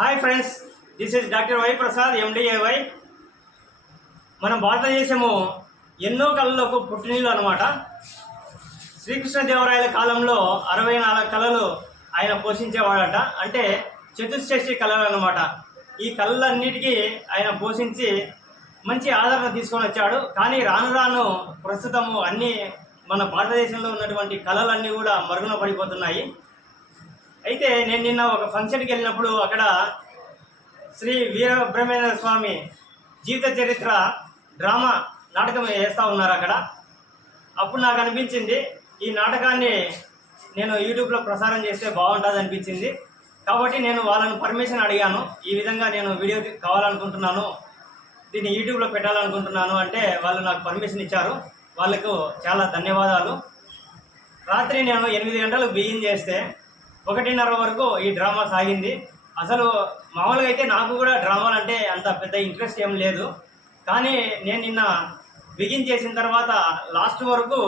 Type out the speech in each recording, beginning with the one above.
Hi friends, this is doctor Y Prasad MDAY. మన భారతదేశము ఎన్నో కళలకు పుట్టినీళ్ళు అనమాట. శ్రీకృష్ణదేవరాయల కాలంలో 64 కళలు ఆయన పోషించేవాడట. అంటే చతుశ్రేష్ఠి కళలు అనమాట. ఈ కళలన్నిటికీ ఆయన పోషించి మంచి ఆదరణ తీసుకొని వచ్చాడు. కానీ రాను రాను ప్రస్తుతము అన్నీ మన భారతదేశంలో ఉన్నటువంటి కళలన్నీ కూడా మరుగున పడిపోతున్నాయి. అయితే నేను నిన్న ఒక ఫంక్షన్కి వెళ్ళినప్పుడు అక్కడ శ్రీ వీరబ్రహ్మేంద్ర స్వామి జీవిత చరిత్ర డ్రామా నాటకం వేస్తూ ఉన్నారు అక్కడ. అప్పుడు నాకు అనిపించింది ఈ నాటకాన్ని నేను యూట్యూబ్లో ప్రసారం చేస్తే బాగుంటుంది అనిపించింది. కాబట్టి నేను వాళ్ళని పర్మిషన్ అడిగాను. ఈ విధంగా నేను వీడియో కావాలనుకుంటున్నాను, దీన్ని యూట్యూబ్లో పెట్టాలనుకుంటున్నాను అంటే వాళ్ళు నాకు పర్మిషన్ ఇచ్చారు. వాళ్ళకు చాలా ధన్యవాదాలు. రాత్రి నేను 8 గంటలకు బిగిన్ చేస్తే 1:30 వరకు ఈ డ్రామా సాగింది. అసలు మామూలుగా అయితే నాకు కూడా డ్రామాలు అంటే అంత పెద్ద ఇంట్రెస్ట్ ఏం లేదు. కానీ నేను నిన్న బిగిన్ చేసిన తర్వాత లాస్ట్ వరకు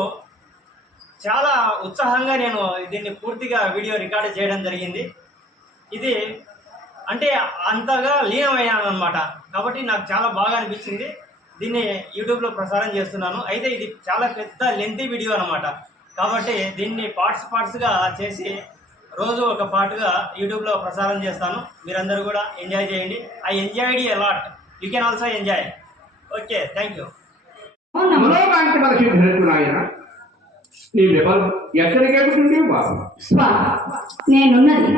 చాలా ఉత్సాహంగా నేను దీన్ని పూర్తిగా వీడియో రికార్డ్ చేయడం జరిగింది. ఇది అంటే అంతగా లీనమయ్యాను అనమాట. కాబట్టి నాకు చాలా బాగా అనిపించింది. దీన్ని యూట్యూబ్లో ప్రసారం చేస్తున్నాను. అయితే ఇది చాలా పెద్ద లెంతీ వీడియో అనమాట. కాబట్టి దీన్ని పార్ట్స్గా చేసి రోజు ఒక పార్ట్గా యూట్యూబ్లో ప్రసారం చేస్తాను. మీరందరూ కూడా ఎంజాయ్ చేయండి. I enjoyed a lot. You can also enjoy. Okay, thank you. నేనున్నది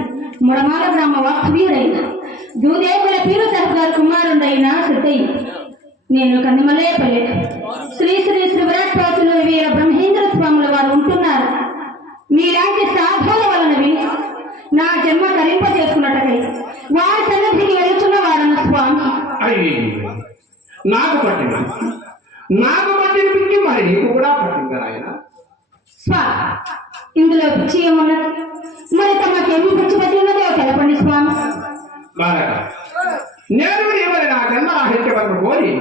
ముడమాల గ్రామ వాస్తవ్యుడైన జూదేవుల పీరు సర్కారు కుమారుడైన సిద్ధయ్య. నేను కందిమలేపల్లి శ్రీ శ్రీ శివరాట్రాజులు వీర బ్రహ్మేంద్ర స్వాముల వారు ఉంటున్నారు. మీలాంటి సాధువుల వలన విని నా జన్మ తరింప చేసుకున్నట్టుకై వారి సన్నిధికి వెళుతున్న వారన్న స్వామి. నాకు పట్టిన పిచ్చి మరి నీకు కూడా పట్టింది ఆయన. స్వామి, ఇందులో పిచ్చి ఏమున్నది? మరి తమకేమి పిచ్చి పట్టినదో తెలపండి స్వామి. బాగా నేను ఏమని నా జన్మ రాహిత్యవరకు కోరి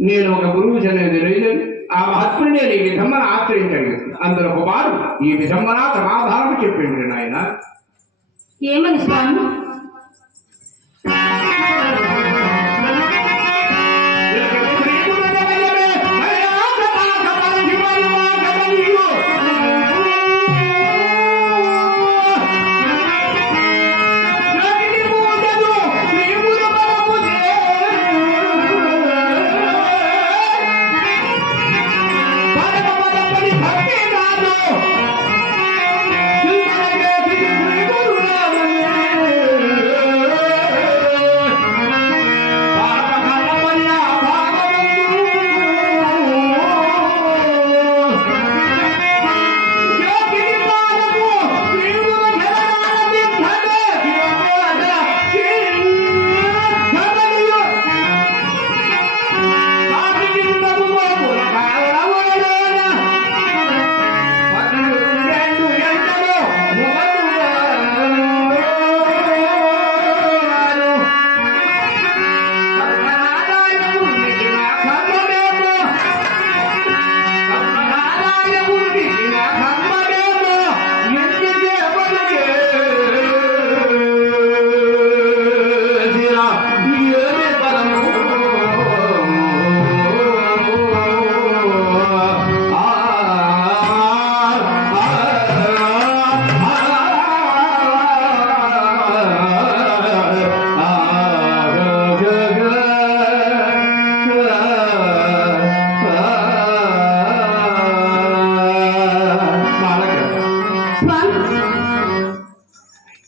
నేను ఒక గురువు చదివేది లేదు. ఆ మహత్తుని ఈ విధమ్మను ఆశ్రయించండి. అందరూ ఒక వారు ఈ విధమ్మన సమాధానం చెప్పింది నాయన. ఏమని స్వామి?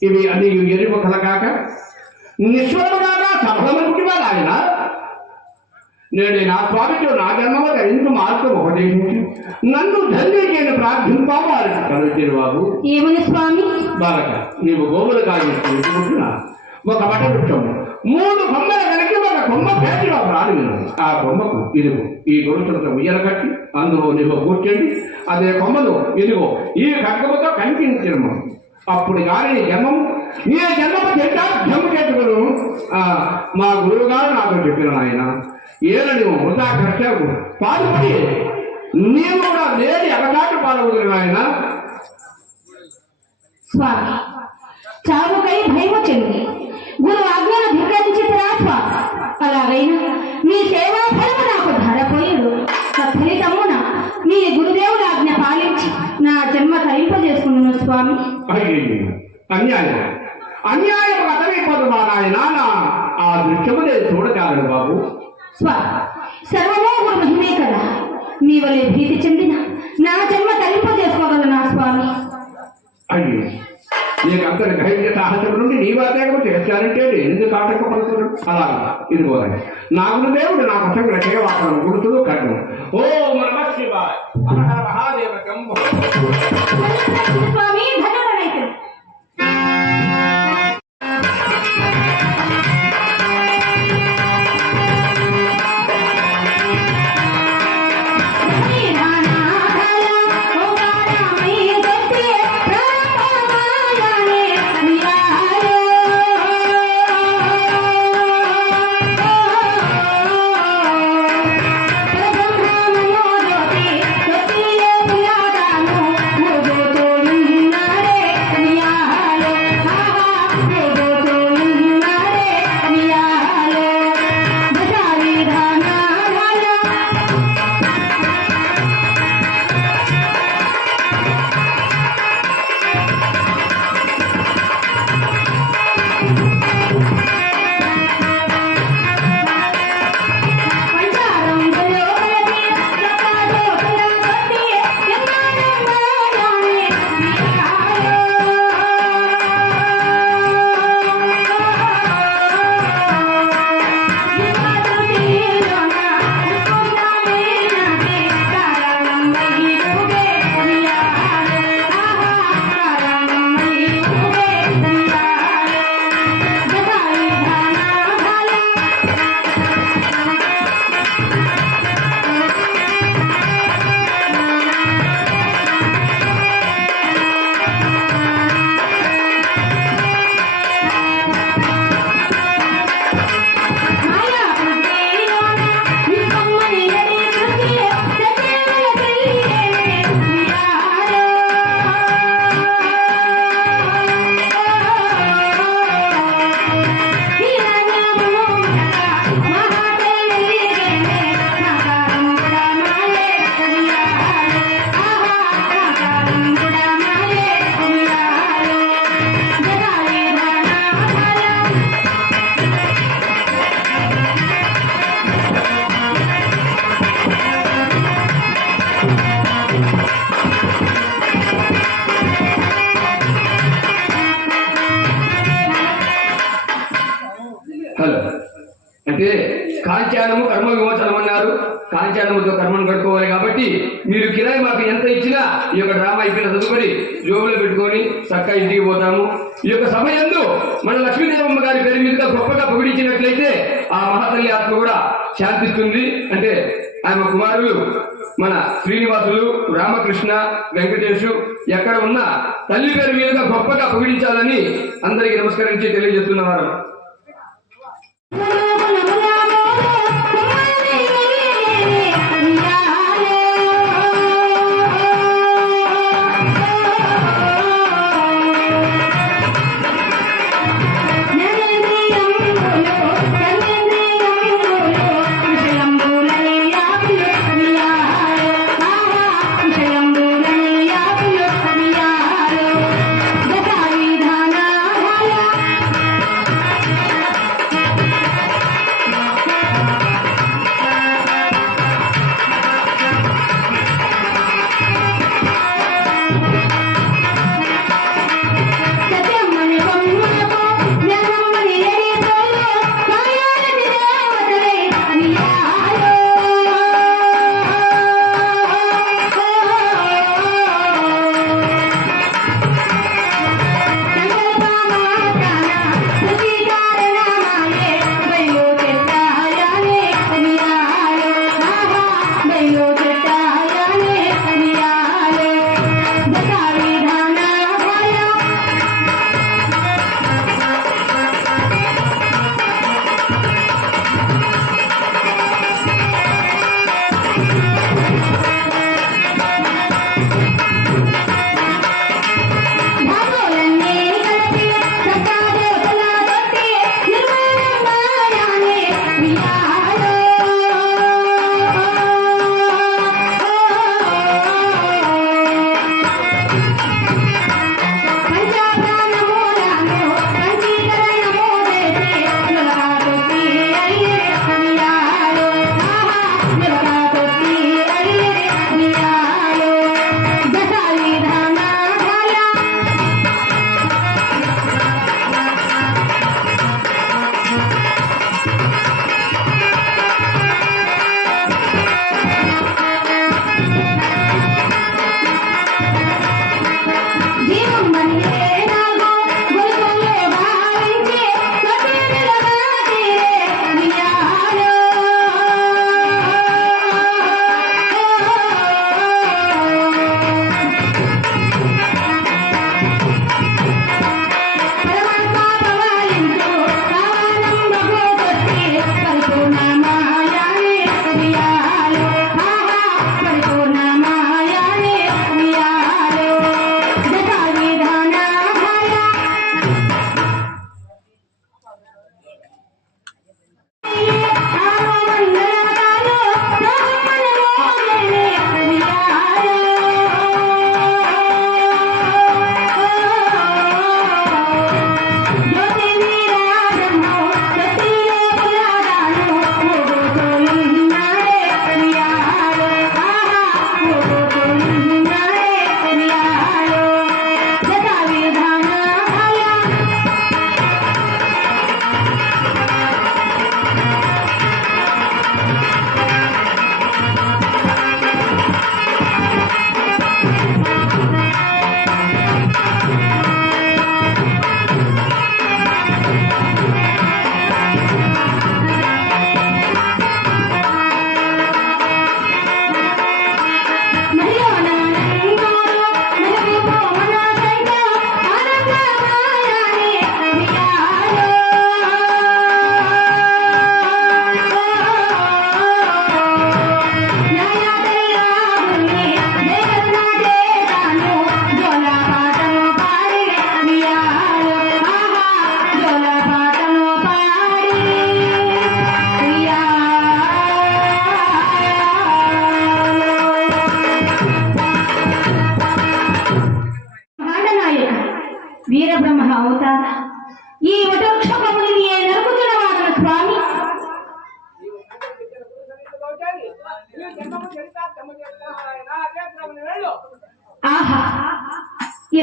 ఇవి అన్ని ఎరుపు కలగాక నిశ్వరముగా సఫలమనుకుని వాళ్ళు ఆయన. నేను నా స్వామితో నా జన్మలో ఎంతో మార్గం ఉపదేశించి నన్ను ధన్యుని ప్రార్థింపాము వారికి కలుగుతుంది. బాబు ఏమని స్వామి? బాలక నీవు గోవులు కాగిస్తున్నా ఒక బట్ట వృక్షం 3 కొమ్మల వెనక్కి ఒక కొమ్మ పేటి ఒక రాడు. ఆ కొమ్మకు ఇదిగో ఈ గొలుసులతో ఉయ్యల కట్టి అందులో నీవు కూర్చోండి. అదే కొమ్మలు ఇదిగో ఈ ఖడ్గముతో కనిపించడము. అప్పుడు గారి జన్మం నీ జన్మము జన్మ చేతులను మా గురువు గారు నాకు చెప్పిన ఆయన. ఏలని వృధా ఖర్చకు పాల్పడి నీవు కూడా లేని అగదాటి పాల్గొని ఆయన. స్వామి, చావుకై భయము చెంది ఎలాగైనా మీ సేవా ఫలము నాకు ధరపోయాడు. తత్ఫలితమున మీ గురుదేవుల ఆజ్ఞ పాలించి నా జన్మ తరింపజేసుకున్నాను స్వామి. అన్యాయం అన్యాయం అతమైపోదు మా నాయన. ఆ దృశ్యమునే చూడగలను బాబు. సర్వమో గురు మహిమే కదా. మీ వలె భీతి చెందిన నా జన్మ తరింపజేసుకోగలనా స్వామి? అయ్యో, నీకు అంతటి ధైర్య సాహసం నుండి నీ వాదేగం చేస్తానంటే ఎందుకు ఆటంకపడుతున్నాడు? అలా ఇది పోదండి. నా గురుదేవుడు నా ప్రసంగ చేయవాకరం గుర్తులు కట్టం. ఓ నమః శివాయ మహాదేవ స్వామి ధన్యుడనైతే. హలో అంటే కాంచానము కర్మ విమోచనం అన్నారు. కాంచానముతో కర్మను కట్టుకోవాలి కాబట్టి మీరు కిరాయి మాకు ఎంత ఇచ్చినా ఈ యొక్క డ్రామా అయిపోయిన తదుపరి జోబులో పెట్టుకొని చక్కగా ఇంటికి పోతాము. ఈ యొక్క సమయంలో మన లక్ష్మీదేవమ్మ గారి పేరు మీదుగా గొప్పగా పొగిడించినట్లయితే ఆ మహాతల్లి ఆత్మ కూడా శాంతిస్తుంది. అంటే ఆమె కుమారులు మన శ్రీనివాసులు, రామకృష్ణ, వెంకటేశు ఎక్కడ ఉన్నా తల్లి పేరు మీదుగా గొప్పగా పొగిడించాలని అందరికీ నమస్కరించి తెలియజేస్తున్నవారు.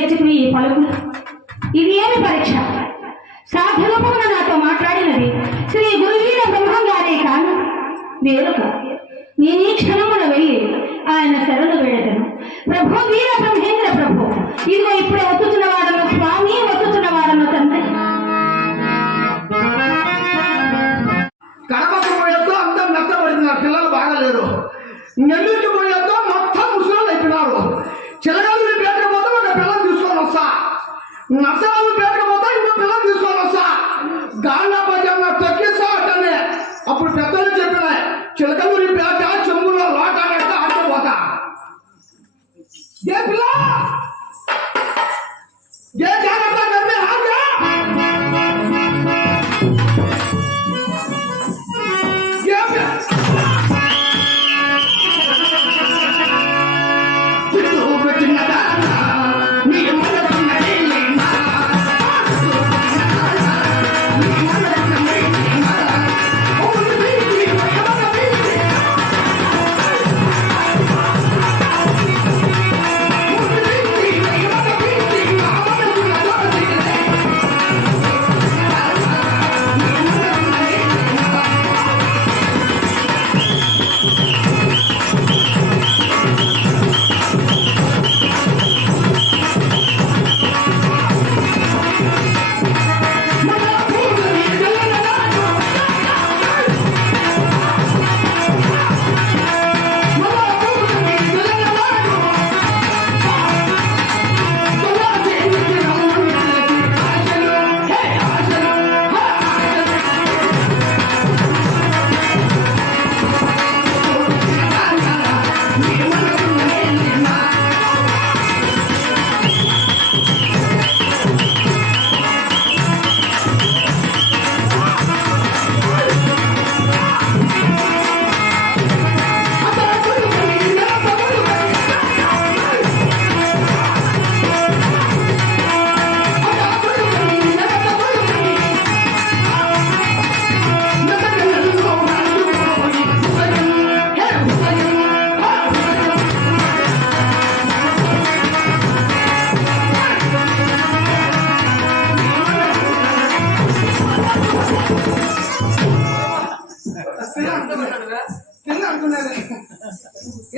లేచుకుని ఈ పలుకులు ఇది ఏమి పరీక్ష? సాధ్యరూపమున నాతో మాట్లాడినది శ్రీ గురువీర బ్రహ్మంగారే కాను వేరొక. నేను ఈ క్షణమున వెళ్ళి ఆయన శరణు వేడదను. ప్రభు వీర బ్రహ్మేంద్ర ప్రభు, ఇదిగో ఇప్పుడే వస్తున్న వాడను స్వామి, వస్తున్న వాడను తండ్రి. కడపకు పోయేతో అందరూ నష్టపడుతున్నారు, పిల్లలు బాగాలేరు. నెల్లూరుకి పోయేతో మొత్తం ముసలాలు అయిపోయినారు. చిలగాలు పేటకు పోతే ఒక పిల్లలు తీసుకొని వస్తా, నర్సరాలు పేటకు పోతే ఇంకో పిల్లలు తీసుకొని వస్తా, గాండా పద్యాన్ని తొక్కిస్తా అంటనే. అప్పుడు పెద్దలు చెప్పిన చిలకలూరి పేట చెంబులో లోట అంటే ఆడిపోతా. ఏ పిల్ల ఏ జాగ్రత్త కర్మే ఆగే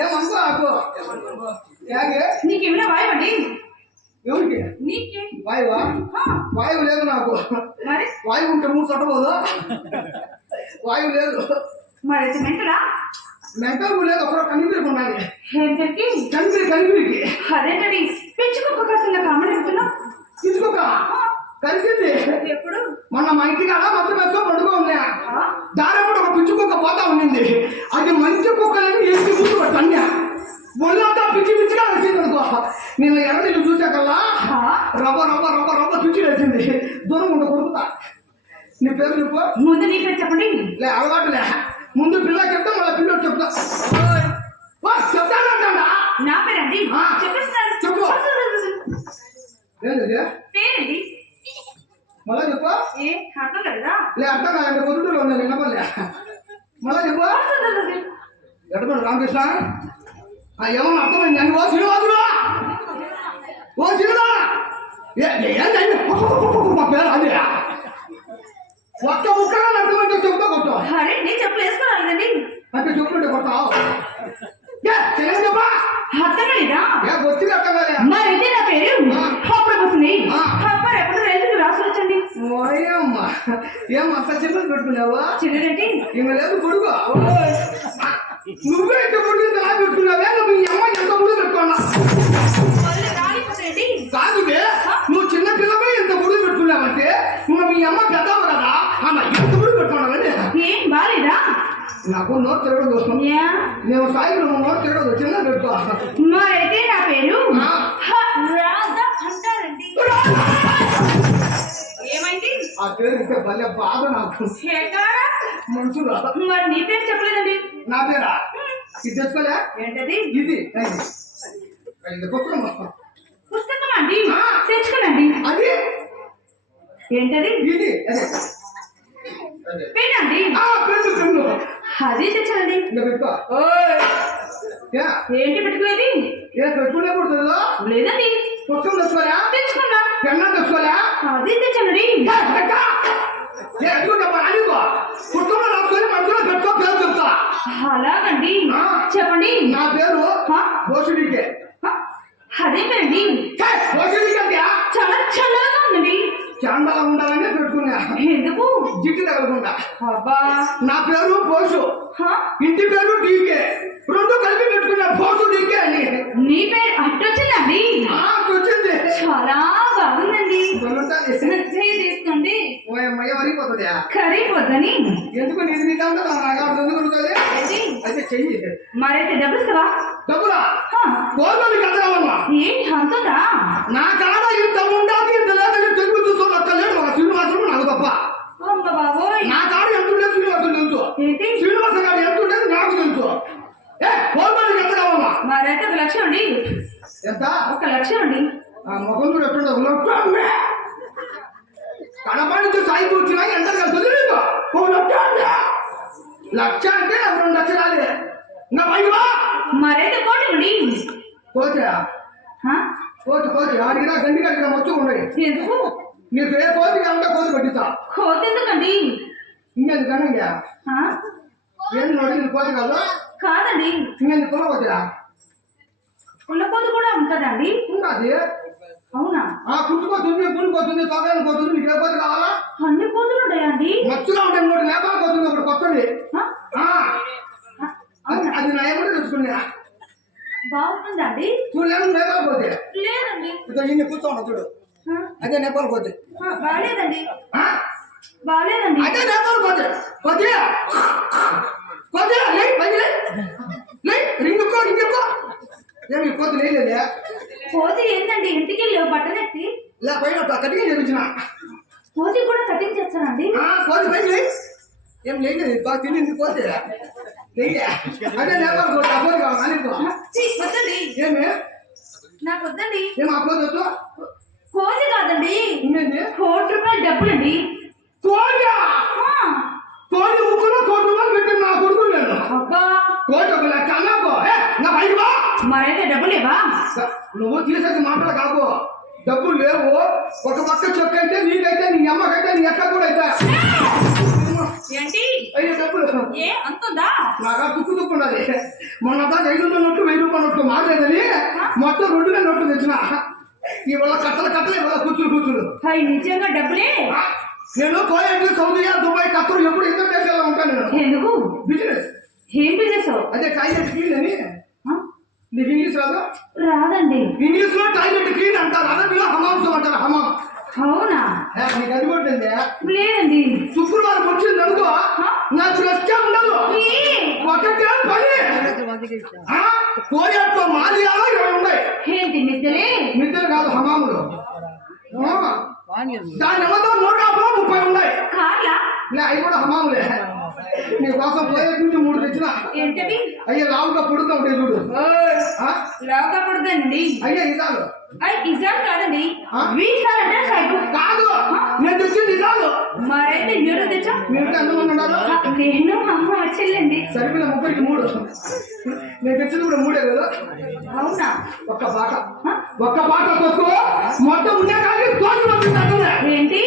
ఏమనుకో ఆకు యాగే నీకేమైనా వాయవండి? ఎవరికి నీకే వాయువా? వాయువు లేదు నాకు. మరి వాయువు ఉంటే మూడు చట్టబోదు. వాయువు లేదు. మరి మెంటలా? మెంటల్ లేదు, ఒకరు కనిపిరికి ఉండాలి. ఏంటంటే కనిపిరికి అదేంటది పెంచుకోక కాసిన కామని చెప్తున్నా. తీసుకోక కలిసింది ఎప్పుడు? మొన్న మా ఇంటి కాడ మొత్తం మెత్తో పండుగ ఉన్నా. దారిప్పుడు ఒక పిచ్చి కుక్క పోతా ఉండింది. అది మంచి కుక్కలని ఎత్తి కూర్చో తన్యా ఒళ్ళంతా పిచ్చి పిచ్చిగా వేసింది అనుకో. నేను ఎర్రని చూసాకల్లా రవ్వ రవ్వ రవ్వ రవ్వ పిచ్చి వేసింది. దూరం ఉండ కొడుకుతా. నీ పేరు చెప్పు. ముందు నీ పేరు చెప్పండి. లే అలవాటులే, ముందు పిల్ల చెప్తా మళ్ళీ పిల్లలు చెప్తా. చెప్తానంటా. నా పేరండి చెప్పేస్తాను. చెప్పు. ఏంటది పేరండి? మళ్ళా చెప్పు. ఏ అర్థం కదా? లే అర్థం కాదు, పొద్దుటూరు ఉంది వినపడలే. మళ్ళా చెప్పు. ఎడమని రామకృష్ణ ఏమన్నా అర్థమైంది అని. ఓ శ్రీనివాసుడు, ఓ శ్రీనివా ఏంటండి పేరు అదే ఒక్క ముక్కగా అర్థమంటే చెప్తా కొట్టు. అరే నేను చెప్పులు వేసుకోరాలేదండి. అంటే చెప్పుంటే కొట్టావు. చెప్పా అర్థం లేదా? బొత్తిగా అర్థం కాలే. మరైతే నా పేరు అప్పుడు వస్తుంది. మరి ఎప్పుడు రైతుకు రాసి వచ్చండి. ఓయమ్మా ఏం అంత చిన్నది పెట్టుకున్నావా? చిన్నదేంటి? ఇంక లేదు కొడుకు. నువ్వే ఇంత కొడుకు ఎలా పెట్టుకున్నావే? నువ్వు మీ అమ్మ ఎంత గుడి పెట్టుకున్నా కాదు. నువ్వు చిన్న పిల్లవే ఇంత గుడి పెట్టుకున్నావంటే నువ్వు మీ అమ్మ పెద్దవ కదా, అమ్మ ఎంత గుడి పెట్టుకున్నావండి. ఏం బాలేదా? నాకు నోట్ తిరగదు. నేను సాయిబు నువ్వు నోట్ తిరగదు, చిన్న పెట్టుకో. మరైతే నా పేరు రాధ అంటారండి. ఏమైంది? ఆ పేరు ఇంకా భలే బాధ నాకు. మనుషులు మరి నీ పేరు చెప్పలేదండి. నా పేరా? ఇది తెచ్చుకోలే. ఏంటది? ఇది పుస్తకం. పుస్తకం అండి, తెచ్చుకోనండి. అది ఏంటది? ఇది పేనండి. పెన్ను అది తెచ్చానండి. ఇంకా పెట్టుకో. ఏంటి పెట్టుకునేది? ఏ పెట్టుకునే కూడదు లేదండి. పుస్తకం తెచ్చుకోలే తెచ్చుకున్నా పెన్నా తెచ్చుకోలే అది తెచ్చండి పుస్తకంలో రాసుకొని మనసులో పెట్టుకో పేరు చెప్తా అలాగండి చెప్పండి నా పేరు బోసుడికే అదే పేరండి బోసుడికి అంటే చాలా చల్లగా ఉందండి చాండాలా ఉండాలని పెట్టుకున్నా ఎందుకు జిట్టు తగలకుండా అబ్బా నా పేరు బోసు ఇంటి పేరు డీకే రెండు కలిపి పెట్టుకున్నా బోసు డీకే అని నీ పేరు అట్టొచ్చిందండి వచ్చింది చాలా బాగుందండి దొల్లుంటాది. చేయి తీసుకోండి మయ్య మరిగిపోతుంది కరిగిపోద్దని ఎందుకు నీకు నీకు ఉంటుంది నాకు ఎందుకు ఉంటుంది అయితే చెయ్యి మరైతే డబ్బులు ఇస్తావా డబ్బులా గోధుమలు కదలవమ్మా ఏంటి అంతుందా నా కాడ ఇంత ఉండాలి ఇంత లేదని తెలుగు చూసుకోవాలి ఒక్కలేడు ఒక శ్రీనివాసం నాకు తప్ప అమ్మ బాబోయ్ నా కాడ ఎంత ఉండేది శ్రీనివాసం తెలుసు ఏంటి శ్రీనివాసం కాడ ఎంత ఉండేది నాకు తెలుసు గోధుమలు కదలవమ్మా మరైతే 1 లక్షం అండి ఎంత 1 లక్షం అండి ముఖం కూడా ఎట్టుండదు కడపడి సాయి కూర్చున్నా ఎంత కలుస్తుంది లక్ష అంటే 2 లక్షలు ఇంకా పైవా మరైతే కోటి కోతి కోతి కోతి అడిగినా గండి కడిగిన మొత్తం ఉన్నాయి ఎందుకు నీకు ఏ కోతి కావాలంటే కోతి పట్టిస్తా కోతి ఎందుకండి ఇంకెందుకన్నా ఏంది అడిగింది కోతి కాదు కాదండి ఇంకెందుకు కుల కోతిరా పుల్ల కోతి కూడా ఉంటుందండి ఉన్నది అవునా కుట్టుకోతుంది పుట్టుకోతుంది తొగలు పోతుంది నీకు ఏ కోతి కావాలా అన్ని కోతులు ఉంటాయండి మచ్చుగా ఉంటాయి ఇంకోటి నేపాలు పోతుంది ఒకటి కొత్తది అది నయమని తెలుసుకున్నా బాగుంటుందండి చూడలేను నేపాలు పోతే లేదండి ఇన్ని కూర్చోండి చూడు అదే నేపాలు పోతే బాగాలేదండి బాగాలేదండి అదే నేపాలు పోతే పోతే పోతే రింగుకో రింగుకో ఏమి కోతి లేదే కోతి ఏంటండి ఇంటికి వెళ్ళి బట్టనెత్తి ఇలా పైన కటింగ్ చేయించిన కోతి కూడా కటింగ్ చేస్తానండి కోతి పైన ఏం లేదు బాగా తినింది కోతి అదే నేపాలు పోతే ఆ కోతి కావాలి వద్దండి ఏమి నాకు వద్దండి ఏం ఆ కోతి వద్దు కోతి కాదండి ఇంకేంటి ₹1 డబ్బులండి కోటి కోటి ముక్కులో కోటి రూపాయలు పెట్టింది నా కొడుకు నేను అబ్బా కోటి 1 లక్ష అన్నాకో నా పైకి బా మరైతే డబ్బులేవా నువ్వు తీసేసి మాటలు కాకు డబ్బులు లేవు ఒక పక్క చెక్క అయితే నీకైతే నీ అమ్మకైతే నీ ఎక్క కూడా అయితే ఏంటి అయ్యే డబ్బులు ఏ అంతుందా నాగా తుక్కున్నది మొన్న దాకా 500 నోట్లు 1000 రూపాయల నోట్లు మారేదని మొత్తం 2 నోట్లు తెచ్చిన ఇవాళ కట్టలు ఇవాళ కూర్చులు అవి నిజంగా డబ్బులే నేను కోయండి సౌదీ దుబాయ్ ఖత్తర్ ఎప్పుడు ఇద్దరు దేశాల్లో ఉంటాను నేను ఎందుకు బిజినెస్ ఏం బిజినెస్ అదే టాయిలెట్ క్లీన్ అని నీకు ఇంగ్లీష్ రాదు రాదండి ఇంగ్లీష్ లో టాయిలెట్ క్లీన్ అంటారు అరబీలో హమామ్స్ అంటారు హమామ్ అవునా నీకు అది కొట్టింది లేదండి శుక్రవారం వచ్చింది అనుకో నాకు రెస్ట్ ఉండదు ఒకటే పని కోయట్లో మాలియాలో 20 ఉన్నాయి ఏంటి మిద్దలే మిద్దెలు కాదు హమాములు దాని ఎవరితో 130 ఉన్నాయి కార్లా అవి కూడా హమాములే నీ కోసం పోయేటి నుంచి 3 తెచ్చిన ఏంటది అయ్యే లావుగా పుడుతూ ఉంటాయి చూడు లావుగా పడుతుందండి అయ్యే ఇదాలు ఇజాన్ కాదండి వీసాలు అంటే సైకిల్ కాదు నేను తెచ్చింది ఇదాలు మరైతే మీరు తెచ్చా మీరు ఎంతమంది ఉండాలి నేను అమ్మ వచ్చేళ్ళండి సరిపోయిన 30కి 3 నేను తెచ్చింది కూడా 3 కదా అవునా ఒక్క పాట తక్కువ మొత్తం ఉండే కానీ తోచి వచ్చింది ఏంటి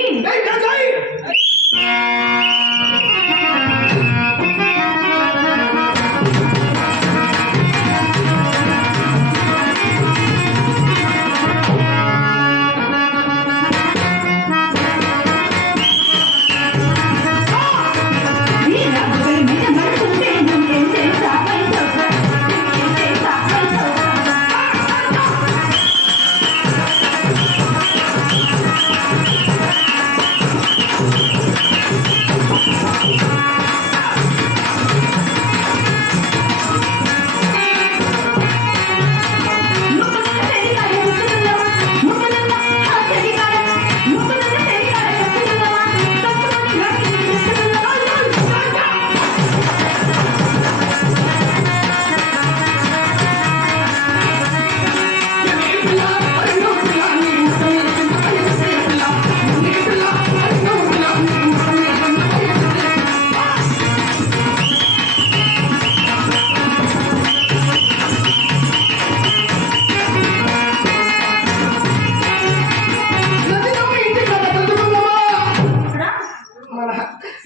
మన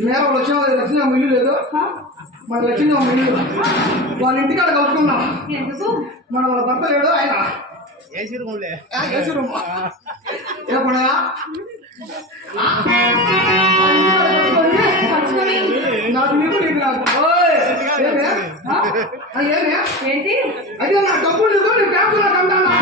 నేరం లక్ష్మీ ఇల్లు లేదు, మన లక్ష్మీ ఇల్లు వాళ్ళ ఇంటికాడ కలుసుకున్నాం. ఎందుకు? మన వాళ్ళ భర్త లేడు, ఆయన ఏసీ రూమ్ ఏమన్నా నాకు నీకు నీకు నాకు ఏమే ఏంటి? అదే నా డబ్బులు లేదు, నీ బ్యాంకు నాకు అంటానా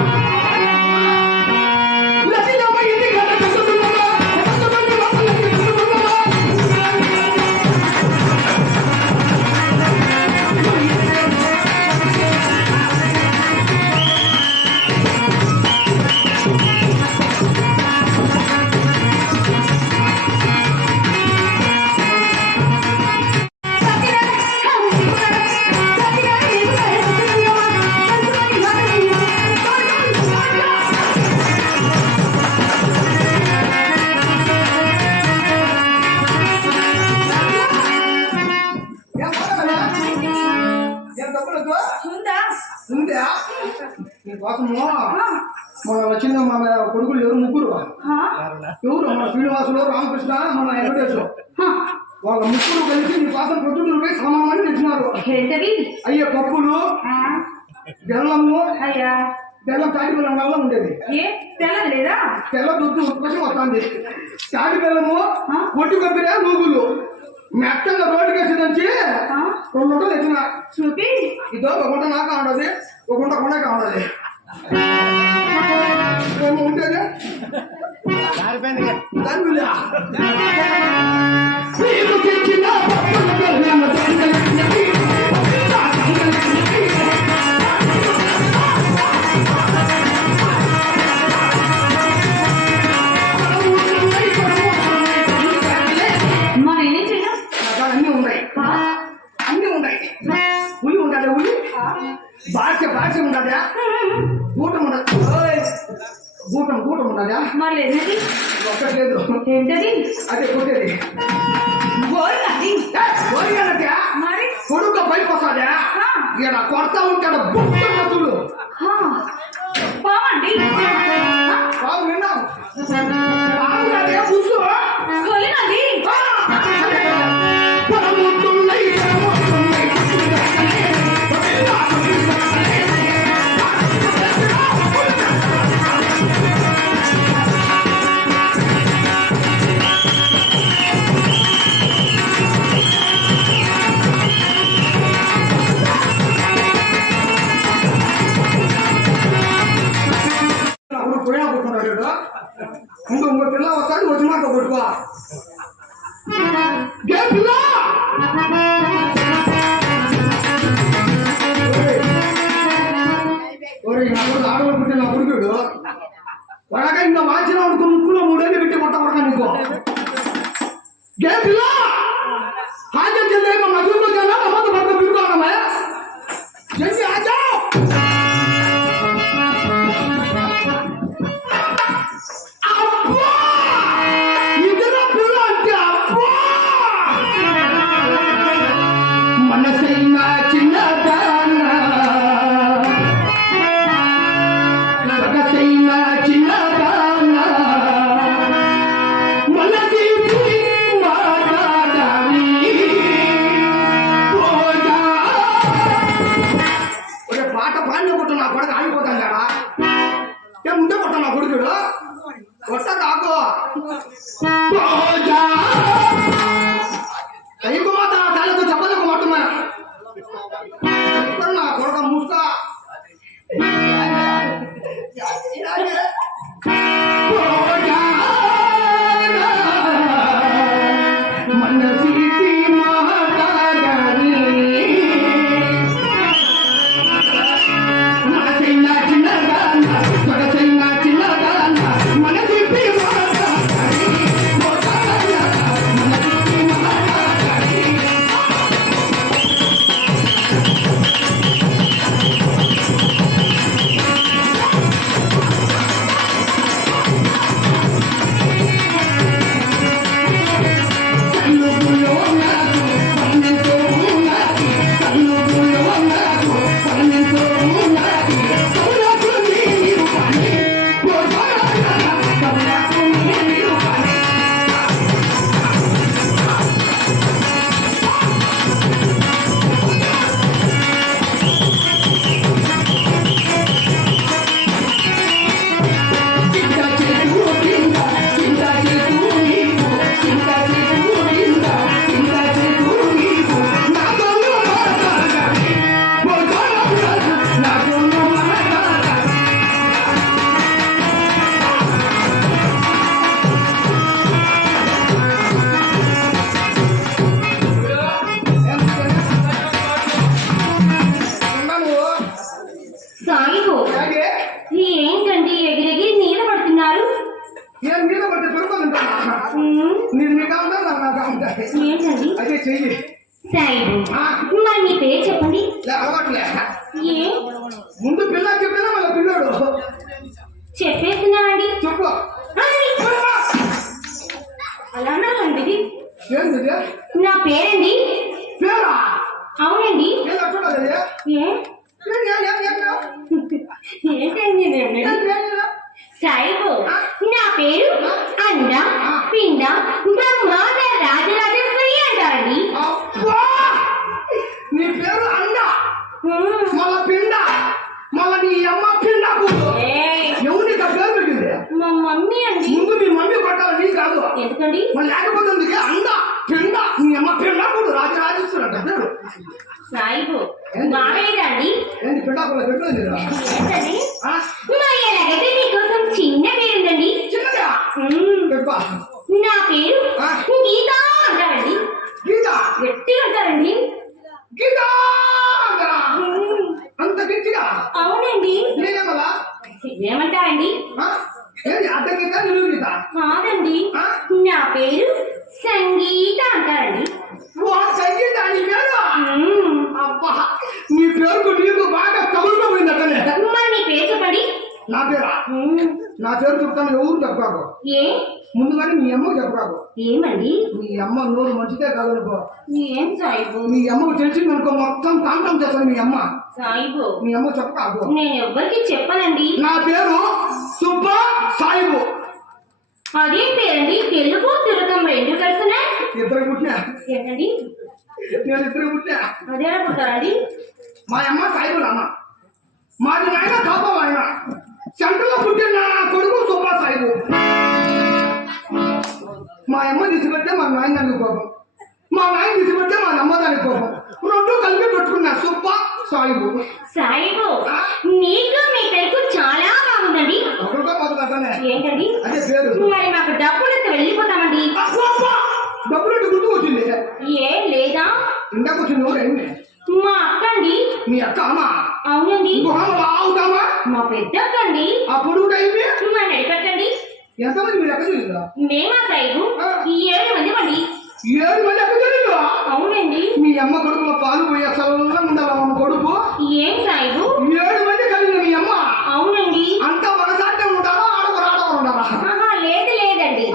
నీకోసము మన వచ్చిన మన కొడుకులు ఎవరు ముగ్గురు, ఎవరు మన శ్రీనివాసులు, రామకృష్ణ, మన వెంకటేశ్వరు, వాళ్ళ ముగ్గురు కలిసి నీకోసం పొద్దున్న పోయి సమానమని తెచ్చినారు. అయ్యే పప్పులు, బెల్లము, బెల్లం తాటి బెల్లం వల్ల ఉండేది, తెల్ల దుద్దు కోసం వస్తుంది. తాటి బెల్లము, పొట్టి కొబ్బరి, నూగులు మెత్తగా రోడ్డుకేసి దంచి 2 గుంటలు ఎత్తిన చూపి, ఇదో 1 గుంట నాకు ఉండదు, 1 గుంట కొండగా ఉండదు. ఉంటుంది భాష ఉండదా, గూటం ఉండదు, గూటం ఉండదా, ఒక్కటి లేదు. అదే కొట్టేది కొడుకు పైకి వస్తాదా, ఇక్కడ కొడతా ఉంటాడు బుద్ధులు బాబు విన్నావు కూర్చో ఇంకో పిల్ల వస్తాడు, వచ్చి మాట కొట్టుకో పిల్ల ఆడవాళ్ళు పుట్టిన నా కొడుకుడు వడగా ఇంకా మార్చిన అనుకో ముక్కులో 3 ఏళ్ళు పెట్టి కొట్ట కొడతా నీకో గే పిల్ల హాజరు చెల్లి మన నదులు చాలా నమ్మక పట్ల పిలుకోవడమే జల్ది ఆజా చెయ్యి సాయిబు ఆ, మరి మీ పేరు చెప్పండి. లే, అలవాట్లే ఏ ముందు పిల్ల చెప్పినా మళ్ళీ పిల్లోడు చెప్పేస్తున్నానండి. చెప్పు అలా అన్నారండి. ఏంది ఇది? నా పేరండి. పేరా అవునండి. ఏం చూడాలి ఏ ఏంటండి నేను? సాయిబు నా పేరు అండ పిండ బ్రహ్మాండ రాజరాజేశ్వరి అంటారండి. నీ పేరు అండ మళ్ళా పిండ మళ్ళా నీ అమ్మ పిండ కూడు ఎవరికి పేరు పెట్టింది? మా మమ్మీ అండి. ముందు మీ మమ్మీ పట్టాలి నీ కాదు. ఎందుకండి? మళ్ళీ లేకపోతే అండ పిండ నీ అమ్మ పిండ కూడు రాజరాజేశ్వరి అంట పేరు. సాయిబు బావేదండి. ఏంటి పిండ కూడా పెట్టింది ఏంటండి? మరి ఎలాగైతే మీకోసం చిన్న పేరుందండి. చిన్నదా చెప్పా. నా పేరు గీత అంటారండి. గీత గట్టి అంటారండి. గీత అంటారా? అంత గట్టిగా? అవునండి. నేనేమలా ఏమంటారండి? ఏది అడ్డ గీత నిలువు గీత? కాదండి, నా పేరు సంగీత అంటారండి. సంగీత నీ పేరు? అబ్బా నీ పేరుకు నీకు బాగా కబురుకోపోయిందటనే. మరి మీ పేరు చెప్పండి. నా పేరా? నా పేరు చెప్తాను, ఎవరు చెప్పాకు. ఏ ముందుగానే మీ అమ్మకు చెప్పాకు. ఏమండి? మీ అమ్మ నోరు మంచిదే కాదనుకో. ఏం సాయిబు? మీ అమ్మకు తెలిసింది అనుకో మొత్తం తాంతం చేస్తాను మీ అమ్మ. సాయిబు మీ అమ్మ చెప్పాకు. నేను ఎవ్వరికి చెప్పనండి. నా పేరు సుబ్బ సాయిబు. అదేం పేరండి? తెలుగు తిరగమ్మ ఎందుకు కలిసినాయి? ఇద్దరు పుట్టినా. ఏంటండి? నేను ఇద్దరు పుట్టినా. అదేలా పుట్టారండి? మా అమ్మ సాయిబులు అమ్మ, మాది నాయన కాపం ఆయన. సెంటర్లో పుట్టిన నా కొడుకు సుబ్బ సాయిబు. మా అమ్మ తీసుకొస్తే మా నాయన దానికి కోపం, మా నాయన తీసుకొస్తే మా అమ్మ దానికి కోపం. రెండు కలిపి పెట్టుకున్నా సుబ్బ సాయిబు. సాయిబు మీకు మీ పేరు చాలా బాగుందండి. ఒకరితో మొదలనే ఏంటండి? అదే పేరు. మరి మాకు డబ్బులు వెళ్ళిపోతామండి. డబ్బులు గుర్తుకు వచ్చింది. ఏ లేదా? ఇందాక వచ్చింది ఎవరైంది? మా అక్క అండి. మీ అక్క అమ్మా? అవునండి. అవుతామా? మా పెద్ద అక్క అండి. ఆ పొడుగు టైంది మా నడిపెట్టండి. ఎంతమంది మీరు ఎక్క తెలియదా? మేమా సాయిబు 7 మంది అండి. 7 మంది ఎక్క తెలియదు? అవునండి. మీ అమ్మ కొడుకులో పాలు పోయే చల్లగా ఉండాలి అమ్మ కొడుకు. ఏం సాయిబు? 7 మంది కలిగింది మీ అమ్మ. అవునండి. అంతా ఒకసారి ఉంటారా? ఆడొకరు ఉంటారా? లేదు లేదండి,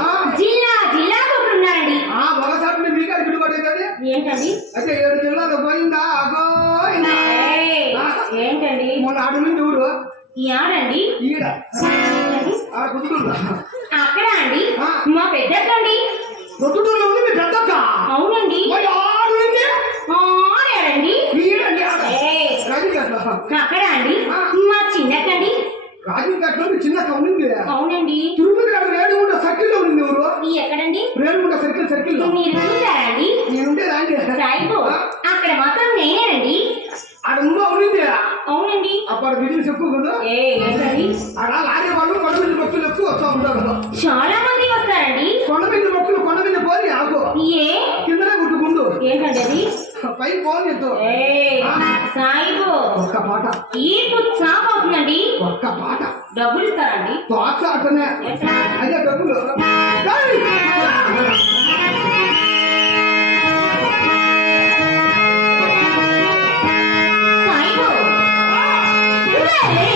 జిల్లా జిల్లా ఉన్నారండి. ఒకసారి మీ గారి పిలువ పడేది ఏంటండి? అయితే 7 జిల్లాలో పోయిందా? ఏంటండి? మొన్న ఆడు నుండి ఊరు యాడండి? ఈడ ఆ కుదురు అక్కడ అండి. మా పెద్దక్క అండి. ప్రొద్దుటూరులో ఉంది మీ పెద్దక్క? అవునండి. మరి ఆడు నుండి ఆడండి. ఈడండి రాజీఘాట్లో. అక్కడ అండి. మా చిన్నక్క అండి. రాజీఘాట్లో చిన్న ఉంది. అవునండి. తిరుపతి గారు రేణుగుంట సర్కిల్లో ఉంది ఊరు. ఎక్కడండి? రేణుగుంట సర్కిల్ లో. మీరు చూసారండి? నేనుండేదాండి సాయిబు అక్కడ మాత్రం నేనేనండి. ఆడ నువ్వు అవునింది. అవునండి. అప్పుడు బిజినెస్ ఎక్కువ కదా. ఏంటండి? ఆడ లాగే వాళ్ళు కొండ మీద భక్తులు ఎక్కువ వస్తూ ఉంటారు. చాలా మంది వస్తారండి. కొండ మీద భక్తులు కొండ మీద పోని ఆకు ఏ కిందనే కుట్టుకుండు. ఏంటండి అది? పై పోని ఎత్తు. సాయిబు ఒక్క పాట ఈ సాప్ అవుతుందండి. ఒక్క పాట డబ్బులు ఇస్తారండి. తోట అట్టనే అదే డబ్బులు. Bye.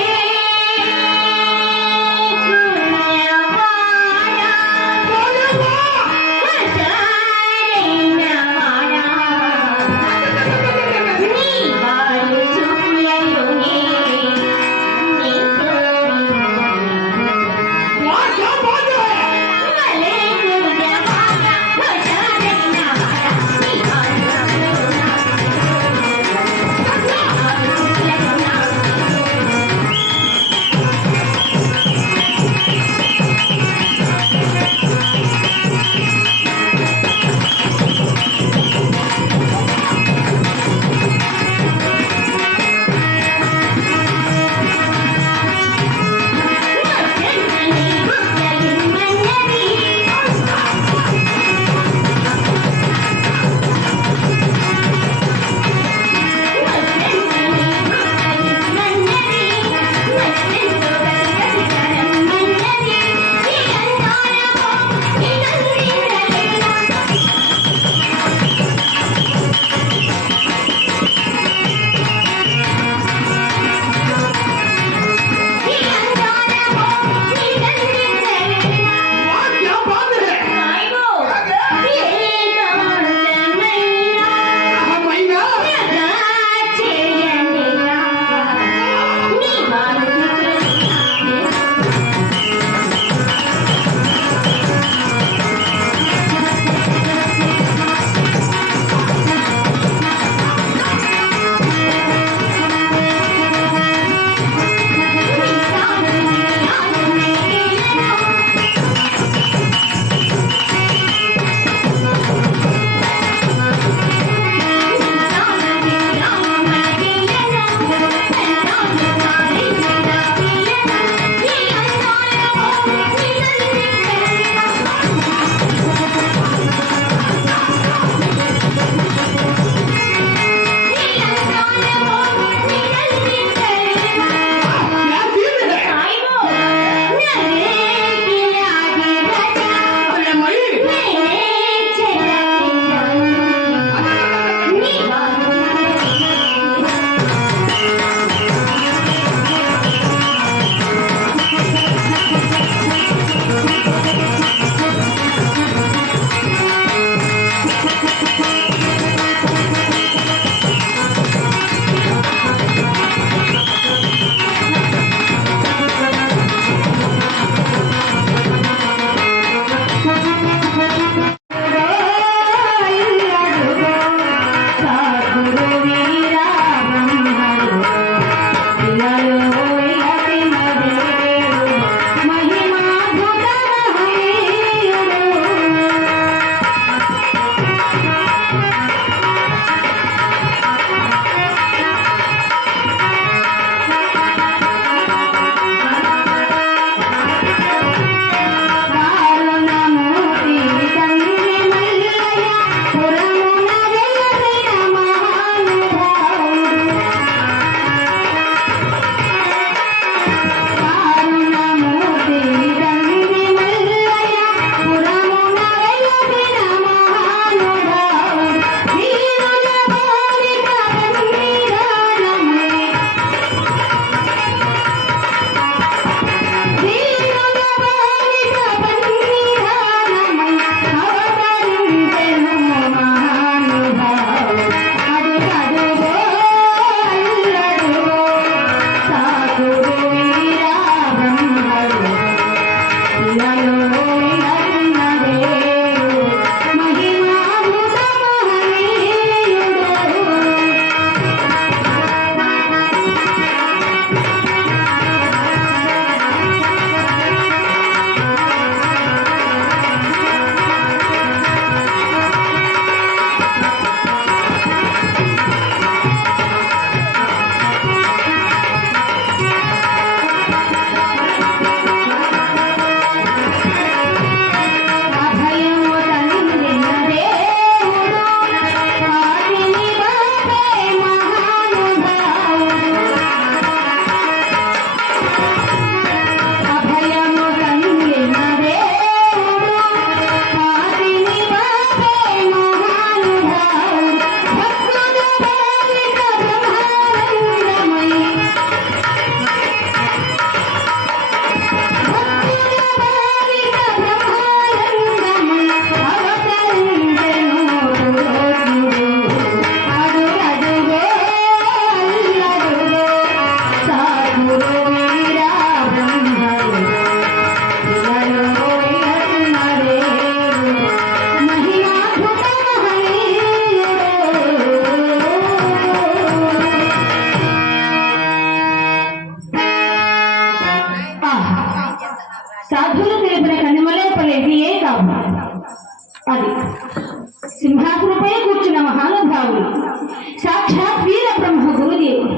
సాక్షాత్ వీర బ్రహ్మ గురుదేవుడు.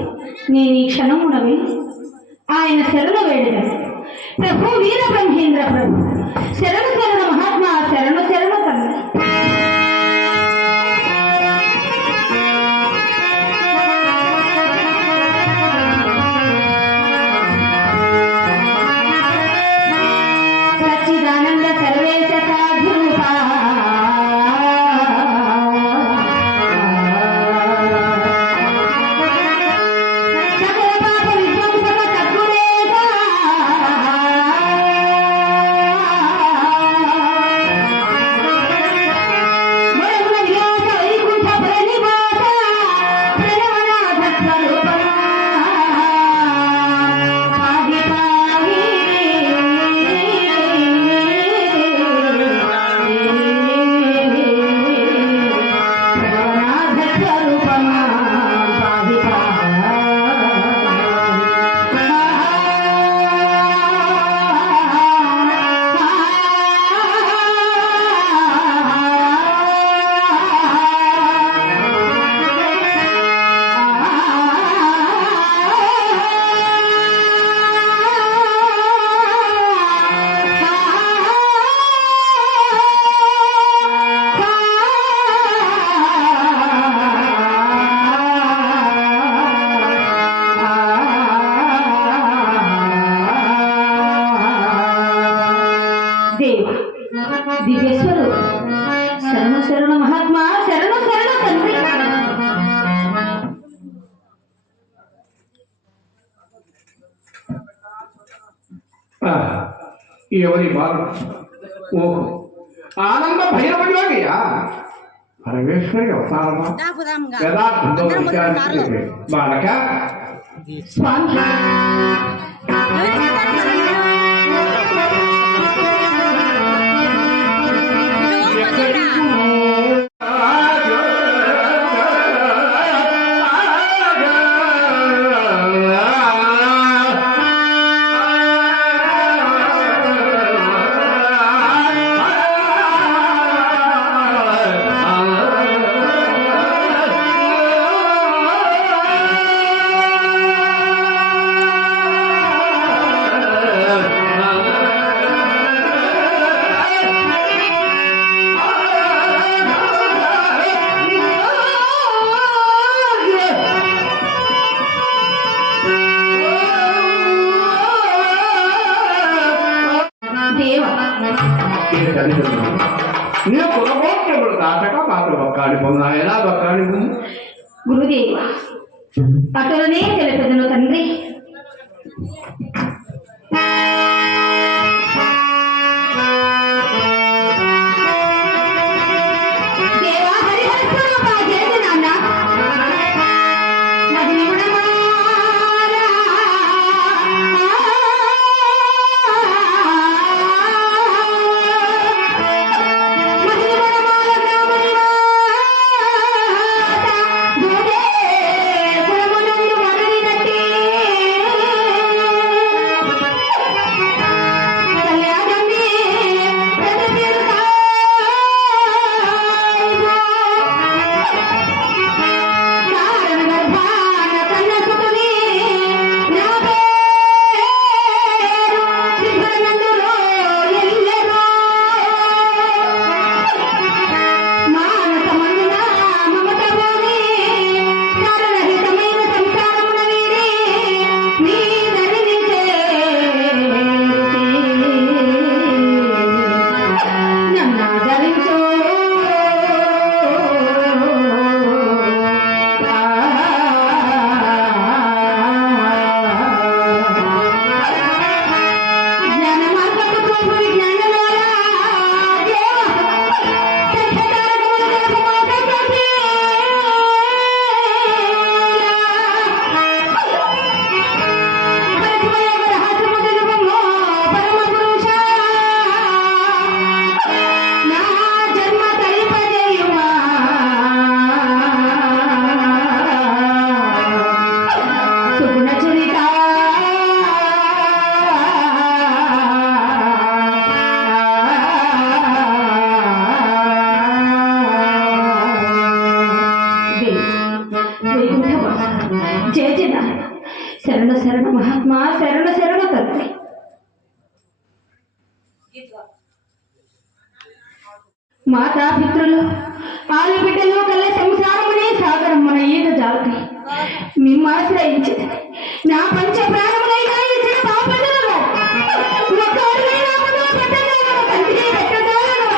నేను ఈ క్షణమునవి ఆయన శరణ వేడను. ప్రభు వీర బ్రహ్మేంద్ర ప్రభు శరణు శరణ మహాత్మా శరణు శరణు తండ్రి. సచ్చిదానంద సర్వేశ సాధురూపా సకల పాప విధ్వంసక సద్గురేశ వరముల విలాస వైకుంఠ ప్రణివాస ప్రణవనాథ స్వరూపమా పాహి పాహి ప్రణవనాథ స్వరూపమా పాహి దేవ దివ్యేశ్వరు శరణు శరణు మహాత్మా శరణు శరణు తండ్రి. ఎవరి బాలు ఓహో ఆనంద భైరవుడివాగయ్యా పరమేశ్వరి అవతారమా యథార్థంతో విచారించే బాలక స్వామి దేవ నేను కులగోత్రములు దాటక మాత్రం ఒక్కాడి పొందా ఎలా ఒక్కాడి గురుదేవ అటులనే తెలుపుదును తండ్రి. దేవా హరిహర స్వరూప జయ నాన్న మహిమగుణమారా మహిమగుణమాల గ్రామనివాస భూదే గుణమునందు మరుని గట్టి కళ్యాణమే ప్రతిరుతాయి చేసిన శరణ శరణ మహాత్మా శరణ శరణ తండ్రి. మాతా పితృలు ఆలు బిడ్డలు కళ్ళ సంసారమునే సాగరమ్మన ఈత జాతి మిమ్మ ఆశ్రయించి నా పంచ ప్రాణములైనా ఇచ్చిన పాపడులుగా ఒక్క అడుగైనా ముందుకు పెట్టగలను తండ్రి పెట్టగలను.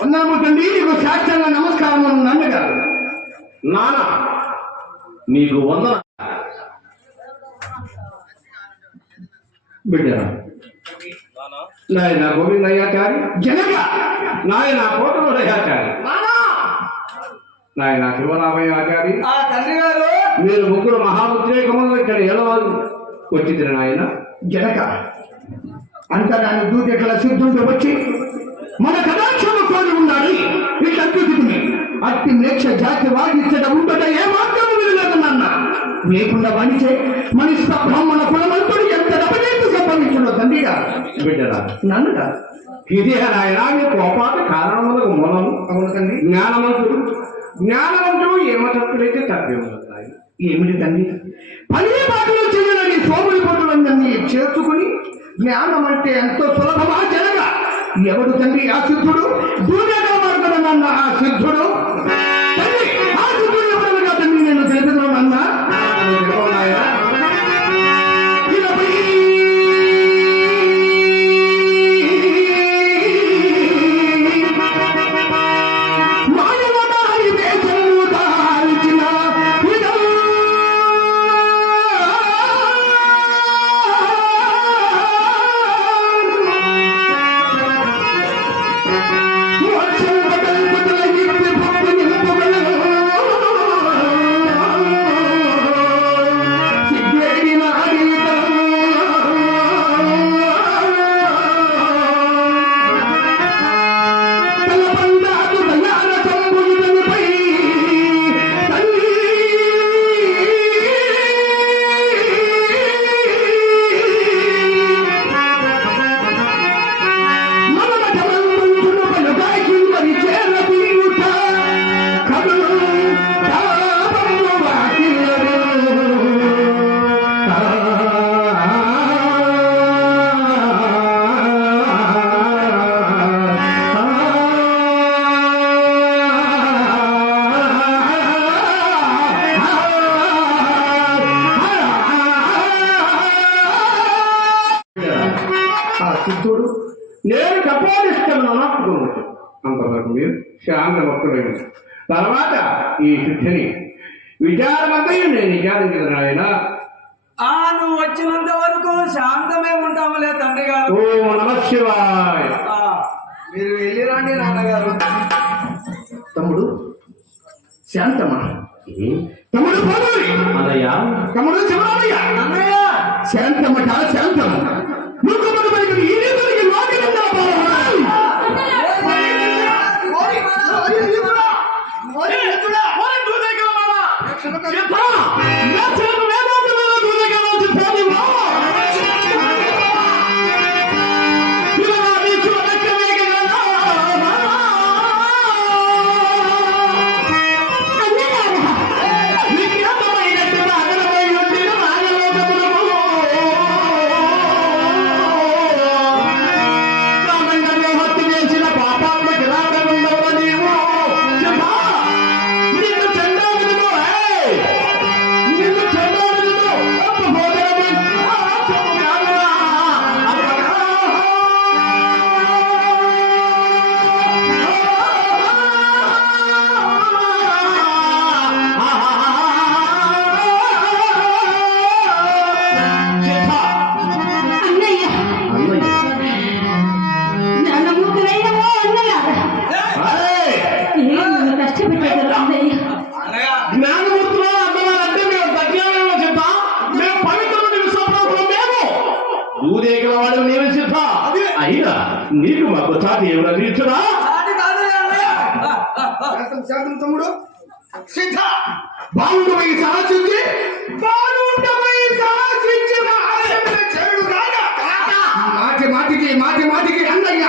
వందనము తండ్రి, నీకు సాష్టాంగ నమస్కారం నందగారు. నాన్న నీకు వందన. బిడ్డ నాయన గోవిందయ్యాచారి, జనక నాయన కోటమయ్యాచారి, నాయన శివరామయ్య ఆచారి, తండ్రి గారు మీరు ముగ్గురు మహాముద్రేకములు ఇక్కడ ఎలా వచ్చి నాయన? జనక అంతరాన్ని దూదెకల సిద్ధుడు వచ్చి మన కటాక్షము కోరి ఉన్నాడు. ఇట్లా అద్భుతుని అట్టి నేక్ష జాతి వాదించట ఉండట ఏ మార్గము వినలేదన్న లేకుండా వాణిచే మనిషి బ్రాహ్మణ కులమంతుడు ఎంత డబ్బు సంభవించడో తండ్రిగా బిడ్డరా, నన్నుగా ఇదే నాయన మీ కోపాది కారణములకు మూలము. అవును తండ్రి. జ్ఞానవంతుడు ఏమతప్పుడైతే తప్పే ఉండదు నాయన. ఏమిటి తండ్రి? పని బాటలు చేయాలని సోముడి పట్టులందరినీ చేర్చుకుని జ్ఞానం అంటే ఎంతో సులభమా జనక? ఎవడు తండ్రి ఆ సిద్ధుడు? దూరేగా మారుతానన్న ఆ సిద్ధుడు తండ్రి, ఆ సిద్ధుడు ఎవడనగా తండ్రి నేను తెలుపుతున్నానన్నా. సిద్ధుడు నేను కపోలిస్తాను అన్నట్టుకోవచ్చు. అంతవరకు మీరు శాంతభక్తులైన తర్వాత ఈ సిద్ధిని విచారమంతయు నేను విచారించిన నాయన. నువ్వు వచ్చినంత వరకు శాంతమే ఉంటాములే తండ్రి గారు. ఓం నమః శివాయ. మీరు వెళ్ళిరండి నాన్నగారు. తమ్ముడు శాంతమా? తమ్ముడు పోదూరి అన్నయ్య, తమ్ముడు శివరామయ్య అన్నయ్య శాంతమట శాంతం ముక్కుమకు పలికిన ఈ నీతునికి లోకమంతా పోరాడాలి. అయినా నీకు మాకు చాటి ఎవరు తీర్చురా? శాంతం తమ్ముడు సిద్ధ బాలుడమై సాహసించి మాటి అన్నయ్య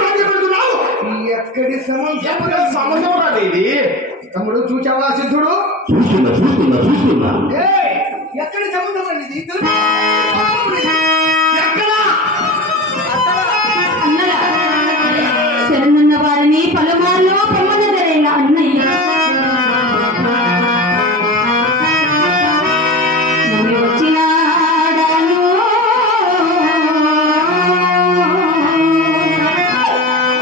ప్రాధాన్యపడుతున్నావు. ఎక్కడి సమస్య రాదు ఇది. తమ్ముడు చూచావా సిద్ధుడు? చూస్తున్నా. ఎక్కడి సంబంధం అండి ఇది? శరణున్న వారిని పలుమార్లు పొమ్మనదరైన అన్నయ్య నమ్మి వచ్చినాడాను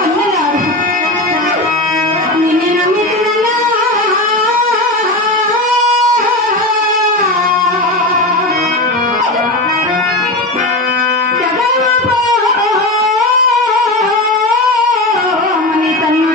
అన్నగారు నిన్నే నమ్ముతున్నా మని తన్ను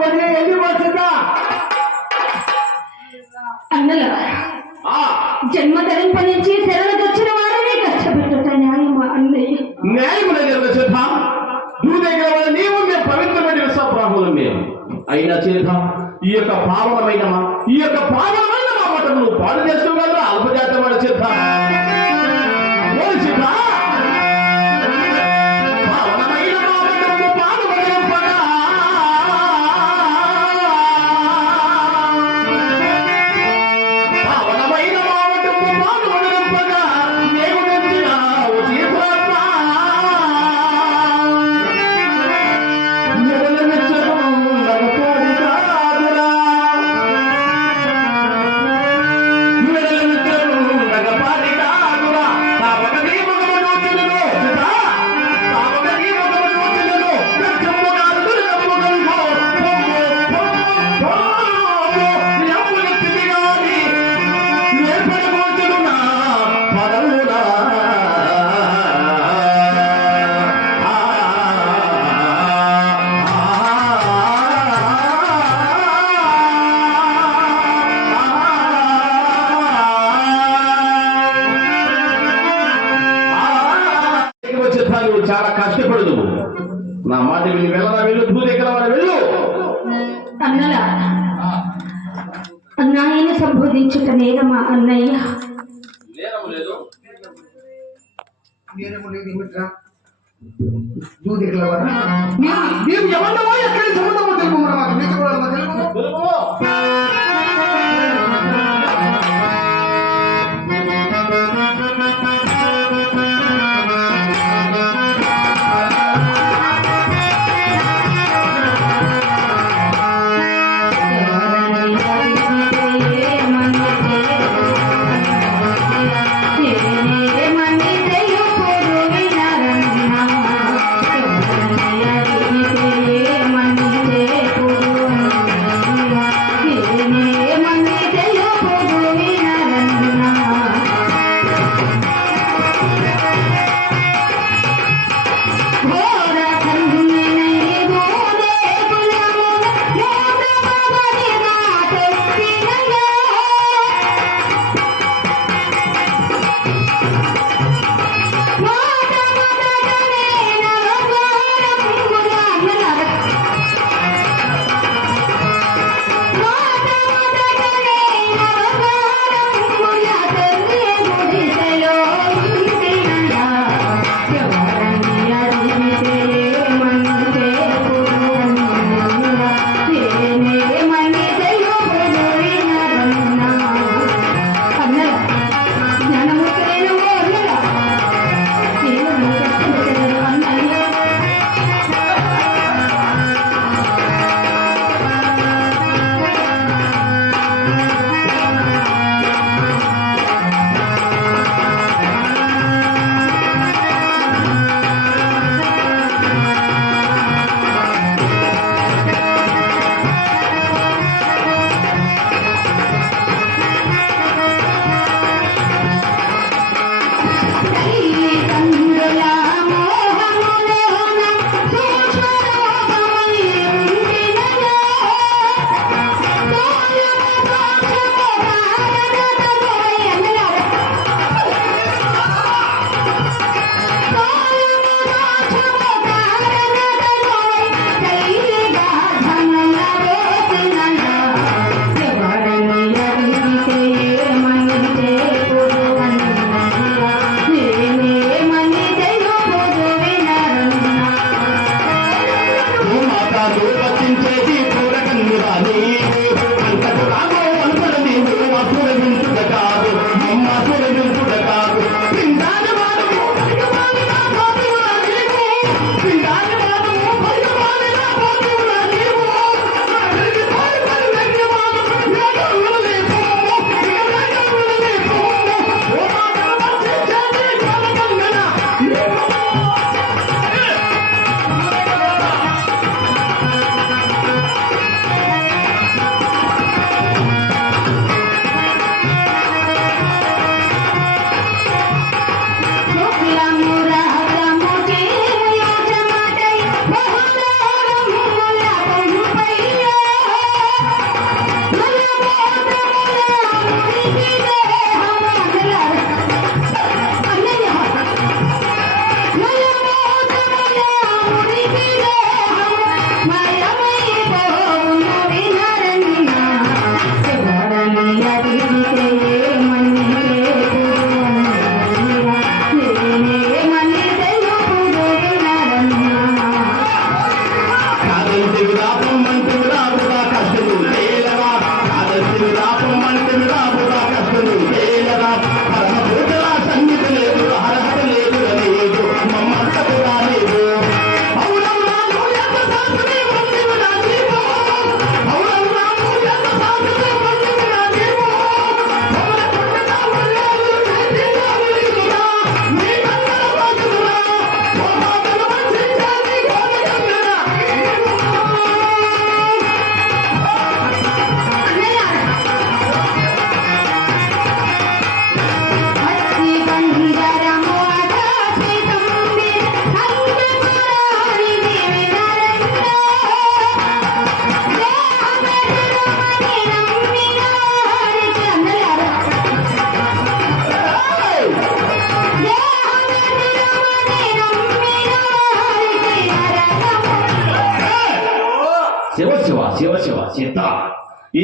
వదిలి వెళ్ళిపోతుందా? అన్నల జన్మ ధరింపనించి శరణకు వచ్చిన వారిని కష్టపెట్టుట న్యాయమా అన్నయ్య? న్యాయమున జరగ సిద్ధ. నువ్వు దగ్గర వాళ్ళ నీవు మేము పవిత్రమైన విశ్వప్రాహులం మేము అయినా సిద్ధ. ఈ యొక్క పావనమైన మా మటం నువ్వు పాడు చేస్తూ కదా అల్పజాత వాడు సిద్ధ. సిద్ధ పావనమైన మా మటము పాడు వదిలింపగా పావనమైన మా మటము పాడు వదిలింపగా నేను నెచ్చినావు తీర్థాత్మ. నువ్వు చాలా కష్టపడదు. నా మాట విని వెళ్ళరా, వెళ్ళు. భూదేకల వెళ్ళు. అన్నల అన్నయ్యని సంబోధించుట నేరమా అన్నయ్య? నేరము లేదు. నేనేమో లేదు ఏమిట్రా దూదిగలవారా? నీవు ఎవరినో ఎక్కడి సంబంధమో తెలుపు మరి మాకు మీకు కూడా తెలుపు. ఏ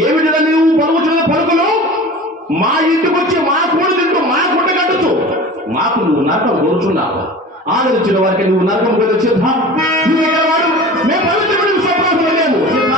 ఏమిటిదా నువ్వు పలుకుతున్న పలుకులు? మా ఇంటికి వచ్చి మా కూడు తింటూ మా గుడ్డ కట్టుతూ మాకు నువ్వు నరకం కోరుచున్నావు. ఆదరించిన వారికి నువ్వు నరకం కదా సిద్ధ. నువ్వు ఇక్కడ వాడు మేము పవిత్రుడికి సంతోషం లేము సిద్ధ.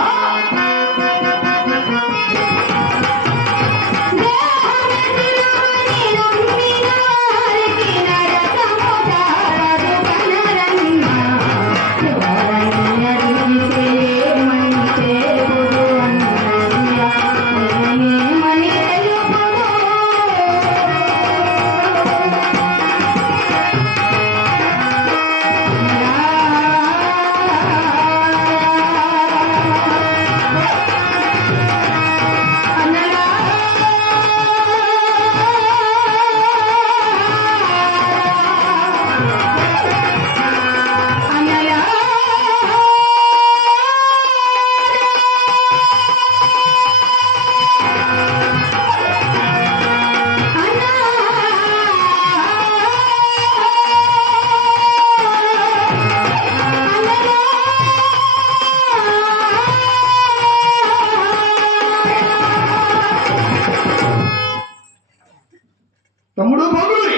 తమ్ముడు బాబుని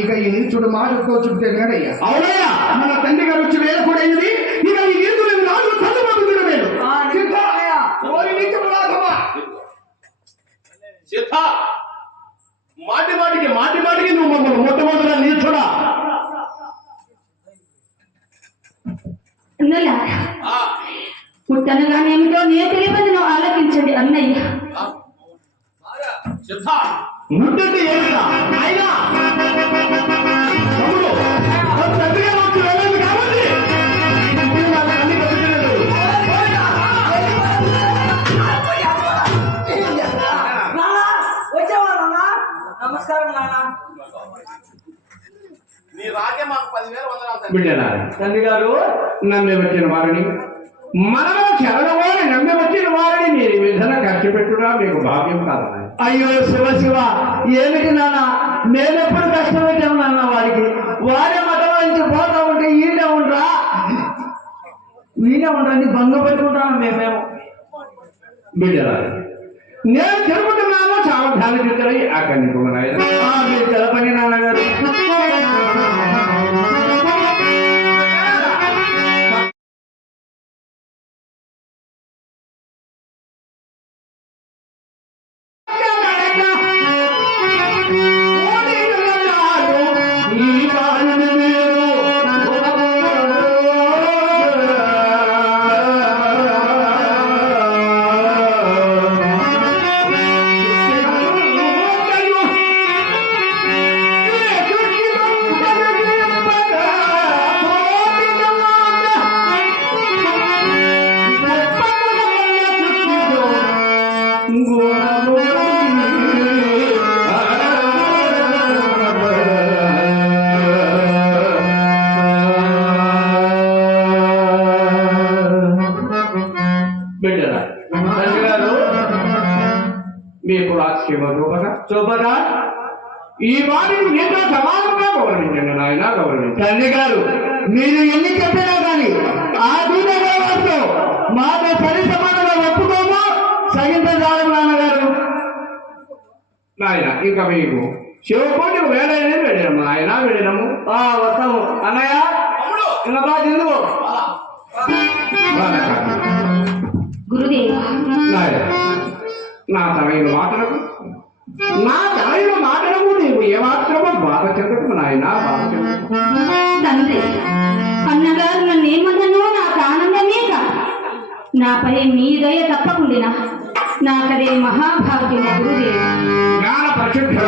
ఇక ఈ నీచుడు మాటతో చెప్తే నేడయ్యా. అవునయ్యా, మన తండ్రి గారు వచ్చి వేల కూడా అయింది. ఇక ఈ నీచుడు నాలుగు తల్లి పంపించడం లేదు. సిద్ధ, మాటి మాటికి నువ్వు మమ్మల్ని మొట్టమొదటిగా నీచుడా. పుట్టనగానేమిటో నేను తెలియదు, ఆలోచించండి అన్నయ్య. సిద్ధ, ముట్టంటే ఏమిటా? అయినా తమ్ముడు తండ్రిగా వచ్చి వెళ్ళింది కాబట్టి అన్ని బతుకులేదు. వచ్చావా నాన్న? నమస్కారం నాన్న. నీ రాకే మాకు 10,000 వందనాలు. బిడ్డనా, తండ్రి గారు నమ్మి వచ్చిన వారిని మనలో చెరగవారి నమ్మి వచ్చిన వారిని మీరు ఈ విధంగా ఖర్చు పెట్టుడా మీకు భాగ్యం కాదు. అయ్యో శివ ఏమిటి నాన్న, మేమెప్పుడు కష్టపెట్టాము నాన్న వారికి. వారే మతవాయించి పోతా ఉంటే ఈయనే ఉండరా నీ భంగ పెట్టుకుంటాను మేమేమో. బిడ్డరా, నేను చెరుపుతున్నాను చాలా ధ్యాన చిత్తరై ఆ కన్నికున్నాయి. మీరు తెలపండి నాన్నగారు. బిడ్డరా, తండ్రి గారు మీకు రాజకీయ చూపగా ఈ వారిని మీతో సమానంగా గౌరవించండి నాయన, గౌరవించండి. తండ్రి గారు మీరు ఎన్ని చెప్పినా కానీ ఆ దూరంలో మాతో సరి సమానంగా ఒప్పుకోమో సగించాలి నాన్నగారు. నాయన ఇంకా మీకు శివకోటి వేడైనది వెళ్ళినాము నాయన, వెళ్ళినాము. వస్తాము అన్నయ్య. ఇంకా బాగా ఎందుకు గురుదేవ, నాయన, నా తనైన మాటలకు నీవు ఏమాత్రమో బాధ చెందకు నాయన, బాధ చెందకు. తండ్రి అన్నగారు నన్ను ఏమన్నానో నాకు ఆనందమే కాదు. నాపై మీ దయ తప్పకుండా నాకదే మహాభాగ్యము గురుదేవ. జ్ఞాన పరిశుద్ధ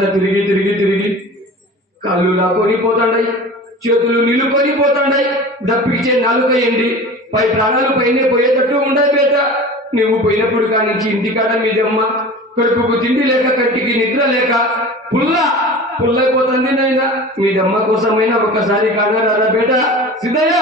అంతా తిరిగి తిరిగి తిరిగి కాళ్ళు లాక్కొని పోతాండాయి, చేతులు నిలుకొని పోతాండాయి, దప్పిచ్చే నాలుక ఎండి పై ప్రాణాలు పైనే పోయేటట్టు ఉండదు బేట. నువ్వు పోయినప్పుడు కానించి ఇంటికాడ మీదమ్మ కడుపుకు తిండి లేక కంటికి నిద్ర లేక పుల్లైపోతుంది నాయన. మీదమ్మ కోసమైనా ఒక్కసారి కానరారా బేట. సిద్ధయ్య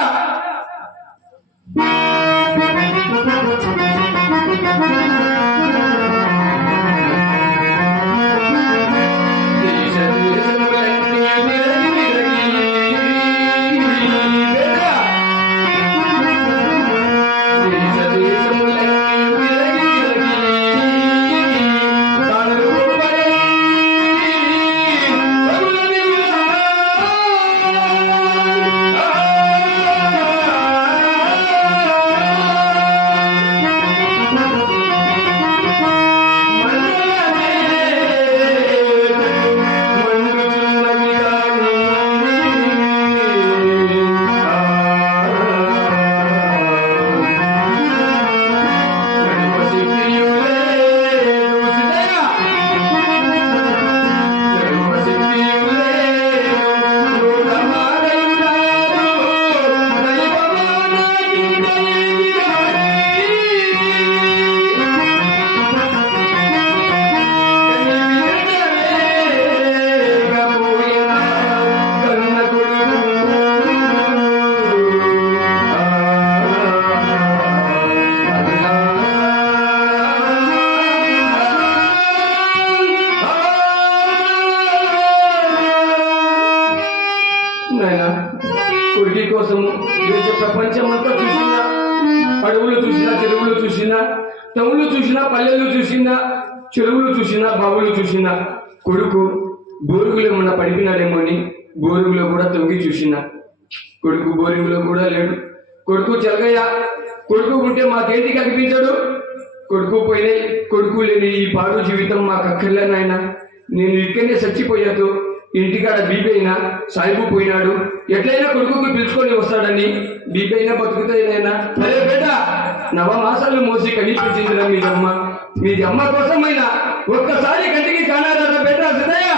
కొడుకి కోసము దేశ ప్రపంచమంతా చూసినా, అడవులు చూసినా, చెరువులు చూసినా, టౌన్లు చూసినా, పల్లెలు చూసినా, చెరువులు చూసినా, బావులు చూసినా, కొడుకు బోరుగులో ఏమన్నా పడిపినాడేమో అని బోరుగులో కూడా తొంగి చూసినా, కొడుకు బోరింగ్లో కూడా లేడు. కొడుకు చెలగయ్య, కొడుకు ఉంటే మాకేంటి కనిపించడు. కొడుకు పోయినాయి, కొడుకు లేని ఈ పాడు జీవితం మాకు అక్కర్లేనాయన. నేను ఇక్కడనే చచ్చిపోయాదు. ఇంటికాడ బీపీ అయినా సాయిబు పోయినాడు, ఎట్లయినా కొడుకుకు పిలుచుకొని వస్తాడని బీపీ అయినా బతుకుతాయినైనా. అరే బేట, నవమాసాలు మోసి కనిపించిందిరా మీది అమ్మ కోసమైనా ఒక్కసారి కంటికి కానారా బేట. సిద్ధయ్య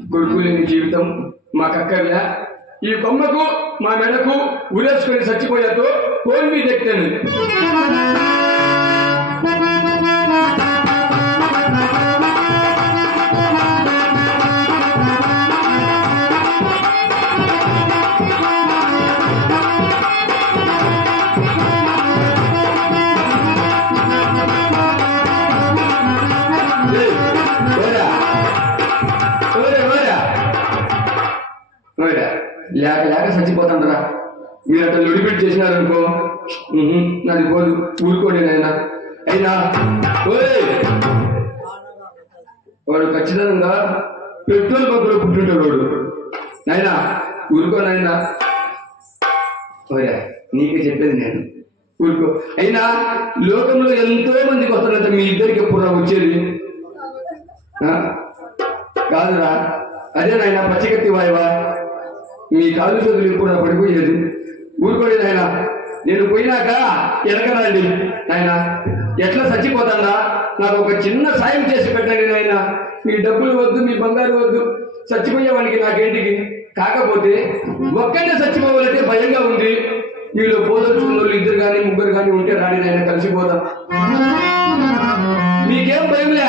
కొడుకు లేని జీవితం మాకక్కర్లే. ఈ కొమ్మకు మా మెడకు ఉరేసుకొని చచ్చిపోయాతో కోల్ మీద ఎక్కాను. మీరు అట్లా లొడిపెట్టి చేసినారనుకో నాది పోదు, ఊరుకోండి నాయన. అయినా ఓయ్ వాడు ఖచ్చితంగా పెట్రోల్ బంకులో పుట్టింటాడు వాడు. నాయన ఊరుకో నాయన. ఓయా నీకే చెప్పేది నేను, ఊరుకో. అయినా లోకంలో ఎంతో మందికి వస్తారంట, మీ ఇద్దరికి ఎప్పుడు వచ్చేది కాదురా. అదే నాయన పచ్చికత్తి వాయవా, మీ కాలు చేతులు ఎప్పుడు పడిపోయేది. ఊరుకోండి నాయన. నేను పోయినాక ఎనకరండి నాయన. ఎట్లా చచ్చిపోతాడా, నాకు ఒక చిన్న సాయం చేసి పెట్టండి నాయన. మీ డబ్బులు వద్దు, మీ బంగారు వద్దు, చచ్చిపోయేవానికి నాకేంటికి. కాకపోతే ఒక్కడే చచ్చిపోవాలంటే భయంగా ఉంది. మీలో పోదలుచుకున్న వాళ్ళు ఇద్దరు కానీ ముగ్గురు కానీ ఉంటే రాని నాయన, కలిసిపోతాం. మీకేం భయంలే,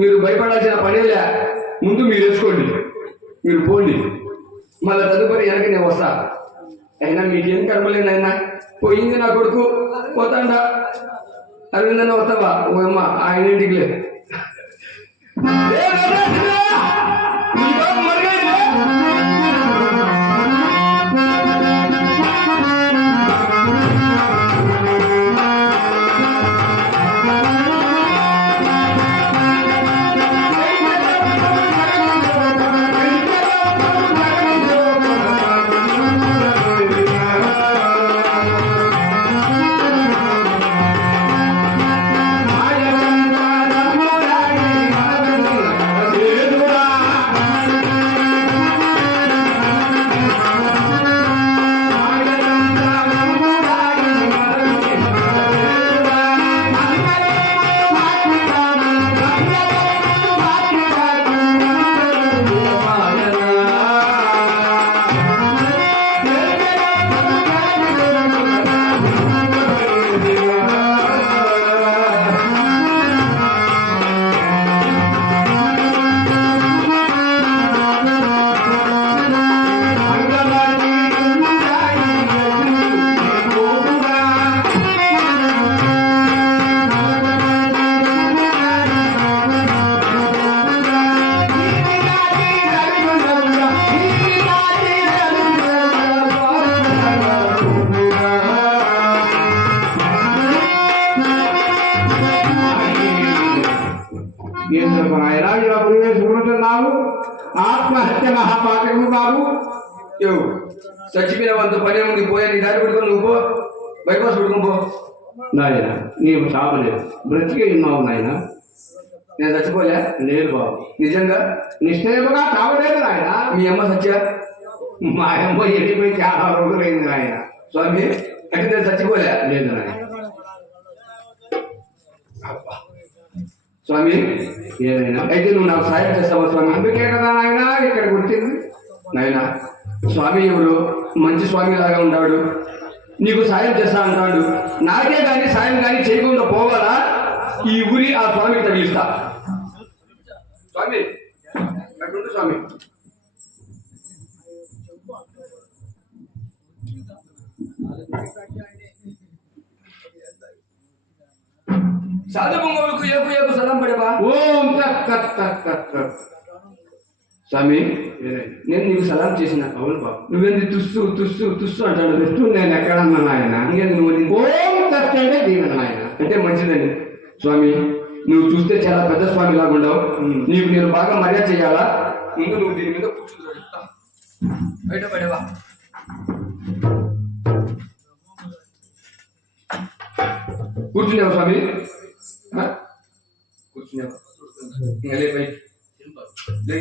మీరు భయపడాల్సిన పనేలే. ముందు మీరు వేసుకోండి, మీరు పోండి, మళ్ళీ తదుపరి వెనక నేను వస్తా. అయినా మీకేం కర్మలేనైనా. పోయింది నా కొడుకు, పోతాండా. అరవిందన్న వస్తావా? ఓ అమ్మ ఆయన ఇంటికి లేదు. ఆత్మహత్య మహాపాతకము బాబు. చచ్చిపోయిన వాళ్ళతో పని ఉంది, పోయా నీ దారి పెట్టుకొని నువ్వు పో, బైపాస్ పెట్టుకుని పో. నాయన నీవు చాపలేదు, బ్రతికే ఉన్నావు నాయన. నేను చచ్చిపోలే. లేదు బాబు, నిజంగా నిశ్చయముగా చావలేదు నాయన. మీ అమ్మ సత్య, మా అమ్మ వెళ్ళిపోయి చాలా రోజులైంది నాయన. స్వామి అంటే నేను చచ్చిపోలే. లేదు నాయన. స్వామి ఏదైనా అయితే నువ్వు నాకు సాయం చేస్తావా స్వామి? అందుకే కదా నాయన ఇక్కడికి వచ్చింది. నాయన స్వామి ఎవరు మంచి స్వామి లాగా ఉన్నాడు, నీకు సాయం చేస్తా అంటాడు. నాకే కానీ సాయం కానీ చేయకుండా పోవాలా? ఈ ఊరి ఆ స్వామికి తగిలిస్తా. స్వామి అట్లుంటు స్వామి. సాధు పొంగవులకు ఏపు ఏపు సలం పడేవా? ఓం తత్ తత్ తత్ తత్ తత్. స్వామి నేను నీకు సలాం చేసిన. అవును బాబు, నువ్వేంది తుస్సు తుస్సు తుస్సు అంటాడు. జస్ట్ నేను ఎక్కడన్నా నాయన. ఇంకేంది నువ్వు ఓం తత్ అంటే దీవెన నాయన. అంటే మంచిదని. స్వామి నువ్వు చూస్తే చాలా పెద్ద స్వామి లాగా ఉండవు, నీకు నేను బాగా మర్యాద చేయాలా? ముందు నువ్వు దీని మీద కూర్చుంటావు, చెప్తా. బయట పడేవా? కూర్చునేవా స్వామి? కూర్చునేవా? ఇంకా లే పైకి లే.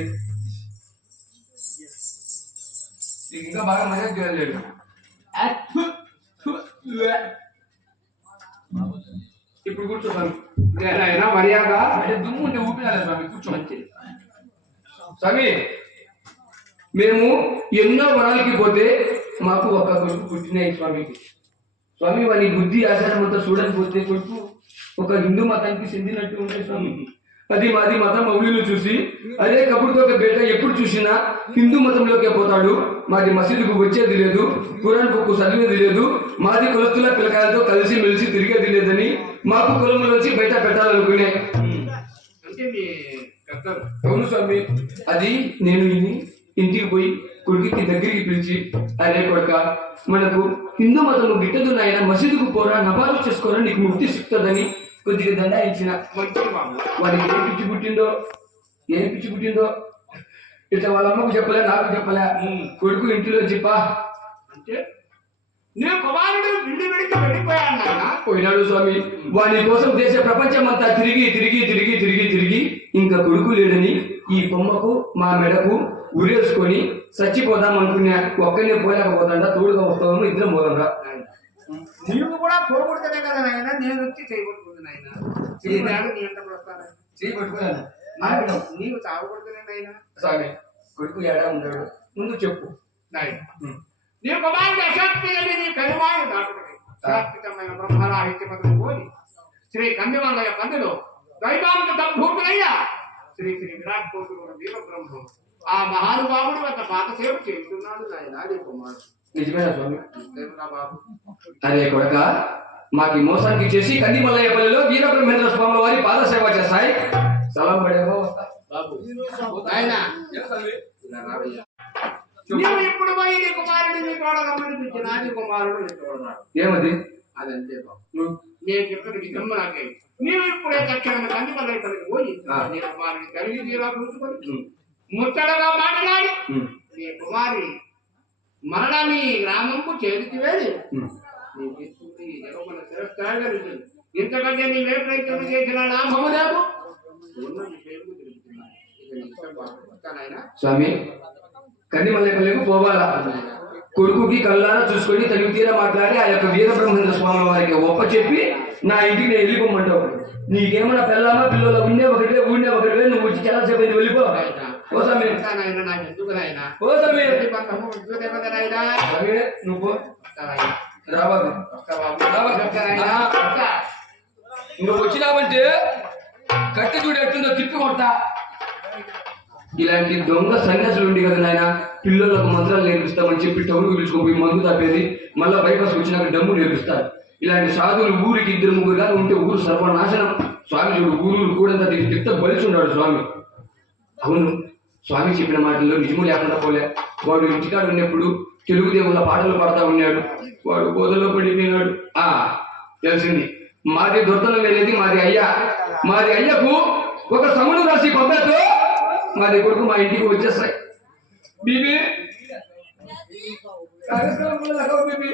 నీకు ఇంకా బాగా మర్యాద చేయలేదు. ఇప్పుడు కూర్చో స్వామి. నేనైనా మర్యాద అంటే దుమ్ము ఉంటే ఊపిరాలి స్వామి. కూర్చో. స్వామి మేము ఎన్నో వరాలకి పోతే మాకు ఒక కొడుకు పుట్టినాయి స్వామికి. స్వామి వారి బుద్ధి ఆచారం అంతా చూడకపోతే కొడుకు ఒక హిందూ మతానికి చెందినట్టు ఉంటే స్వామి. అది మాది మతం మౌలిలో చూసి అదే కబుర్తో ఒక బిడ్డ ఎప్పుడు చూసినా హిందూ మతంలోకే పోతాడు. మాది మసీదుకు వచ్చేది లేదు, ఖురాన్ బుక్ చదివేది లేదు, మాది కులస్తుల పిల్లకాయలతో కలిసి మెలిసి తిరిగేది లేదని మాకు కులంలోంచి బయట పెట్టాలనుకునే. అవును స్వామి, అది నేను ఇంటికి పోయి కొడుకుకి దగ్గరికి పిలిచి, అరే కొడుక, మనకు హిందూ మతము గిట్టదు నాయన, మసీదుకు పోరా, నమాజు చేసుకోరా, నీకు ముక్తి సిక్తుందని కొద్దిగా దండా ఇచ్చిన. వాడికి ఏం పిచ్చి పుట్టిందో ఇట్లా వాళ్ళ అమ్మకు చెప్పలే, నాకు చెప్పలే. కొడుకు ఇంటిలో చెప్పా అంటే నేను కుమారుడు బిల్లు పెడితే వెళ్ళిపోయాను నాయన. పోయినాడు స్వామి. వాని కోసం దేశ ప్రపంచం అంతా తిరిగి ఇంకా కొడుకు లేడని ఈ కొమ్మకు మా మెడకు ఉరేసుకొని చచ్చిపోదాం అనుకున్నా. ఒక్కనే పోలేకపోతాడా, తోడుగా వస్తాము, ఇద్దరం పోదాంరా. నీవు కూడా పోగొడితేనే కదా నాయన నేను వచ్చి చేయబడుతుంది నాయన. చేయలేదు నీ ఎంత వస్తాను చేయబట్టుకున్నాను. నీవు చావబడుతున్నా నాయన. స్వామి, కొడుకు ఏడా ఉన్నాడు ముందు చెప్పు నాయన. నీ కుమారుడు అశాస్త్రీయుని నీ కనుమాయి దాటుకుని శాశ్వతమైన బ్రహ్మరాహిత్యపదం పోని శ్రీ కందిమల్లయ్య కందులో దైవాంత సంభూతులయ్యా శ్రీ శ్రీ విరాట్ కోటుడు వీరబ్రహ్మం ఆ మహానుభావుడి వద్ద పాదసేవ చేస్తున్నాడు నాయన నీ కుమారుడు. నిజమేనా స్వామి? బాబు అరే కొడక, మాకి మోసానికి చేసి కందిమల్లయ్యపల్లిలో వీరబ్రహ్మేంద్ర స్వామి వారి పాదసేవ చేస్తాయి. సలాం పడేవో వస్తా బాబు నాయన నీవు ఇప్పుడు పోయి నీ కుమారుడు నీ తోడగమనిపించి నాది కుమారుడు నీ తోడరాడు. ఏమది? అదంతే బాబు. నేను చెప్పినది జన్మ నాకే. నీవు ఇప్పుడే తక్షణ కందిమల్లయ్య పల్లికి పోయి నీ కుమారుని కలిగి తీరా చూసుకొని ముచ్చటగా మాట్లాడి నీ కుమారి మరలా నీ గ్రామంకు చేతికి వెళ్ళి నీ తీసుకుంటే ఈ జగమున శిరస్థాయిగా నిలిచింది. ఇంతకంటే నీవే ప్రయత్నం చేసిన లాభము లేదు. ఉన్న విషయము తెలుస్తున్నాను. ఇక నీ ఇష్టం బాబు. వస్తానాయనా? స్వామి, కందిమల్లయ్యపల్లికి పోవాలా? కొడుకుకి కళ్ళారా చూసుకొని తనివి తీరా మాట్లాడి ఆ యొక్క వీరబ్రహ్మేంద్ర స్వామి వారికి ఒప్ప చెప్పి నా ఇంటికి నేను వెళ్ళిపోమంటావు. నీకేమన్నా పెళ్ళామా పిల్లలు ఉండే ఒకటే నువ్వు వచ్చి చాలా సేపు అయింది, వెళ్ళిపో. ఓ స్వామి, వస్తానాయనా? నాకు ఎందుకు నాయనా? ఓ స్వామి, బంధము ఉద్యోగం కదా నాయనా? స్వామి, నువ్వు వస్తానాయనా? రాబాబు. వస్తా బాబు. వస్తానాయనా? వస్తా. నువ్వు వచ్చినావంటే కట్టె చూడు ఎట్టుందో తిప్పి కొడతా. ఇలాంటి దొంగ సన్యాసులు ఉండి కదా నాయన, పిల్లలకు మంత్రాలు నేర్పిస్తామని చెప్పి టౌన్కి పిలుచుకోపోయి మందు తాపేది, మళ్ళీ బైపాస్ వచ్చినాక డమ్ము నేర్పిస్తారు. ఇలాంటి సాధువులు ఊరికి 2-3 గారు ఉంటే ఊరు సర్వనాశనం. స్వామి చూడు, ఊరు కూడంతా తిట్ట బలిచున్నాడు స్వామి. అవును, స్వామి చెప్పిన మాటల్లో నిజము లేకుండా పోలే. వాడు ఇంటికాడ ఉన్నప్పుడు తెలుగు దేవుళ్ళ పాటలు పాడుతూ ఉన్నాడు, వాడు బోధలో పడిపోయినాడు. తెలిసింది, మాది దొర్తనం వెళ్ళేది మాది అయ్యకు ఒక సముడు రాసి పంపేతో మాది కొడుకు మా ఇంటికి వచ్చేస్తాయి. బీబీ బీబీ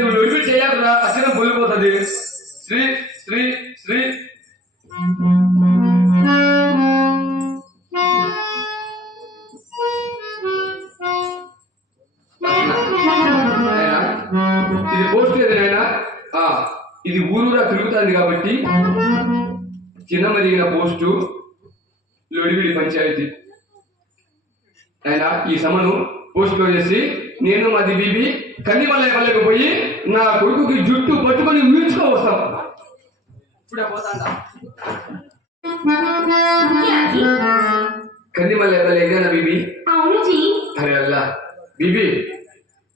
నువ్వు ఒడిపి చేయాలరా, అసలు పొల్లిపోతుంది. శ్రీ శ్రీ శ్రీ ఇది పోస్ట్ ఏది నాయనా? ఇది ఊరూరా తిరుగుతుంది కాబట్టి చిన్న మరిగిన పోస్టు లొడివిడి పంచాయతీ. ఆయన ఈ సమను పోస్ట్ లో చేసి నేను మాది బీబీ కందిమల్లయ్యపల్లికి పోయి నా కొడుకుకి జుట్టు పట్టుకొని ఊహించుకో వస్తాం. ఇప్పుడే పోతాండా కందిమల్లయ్యపల్లి ఎగానా బీబీ? అవును జీ. అరే అల్లా బీబీ,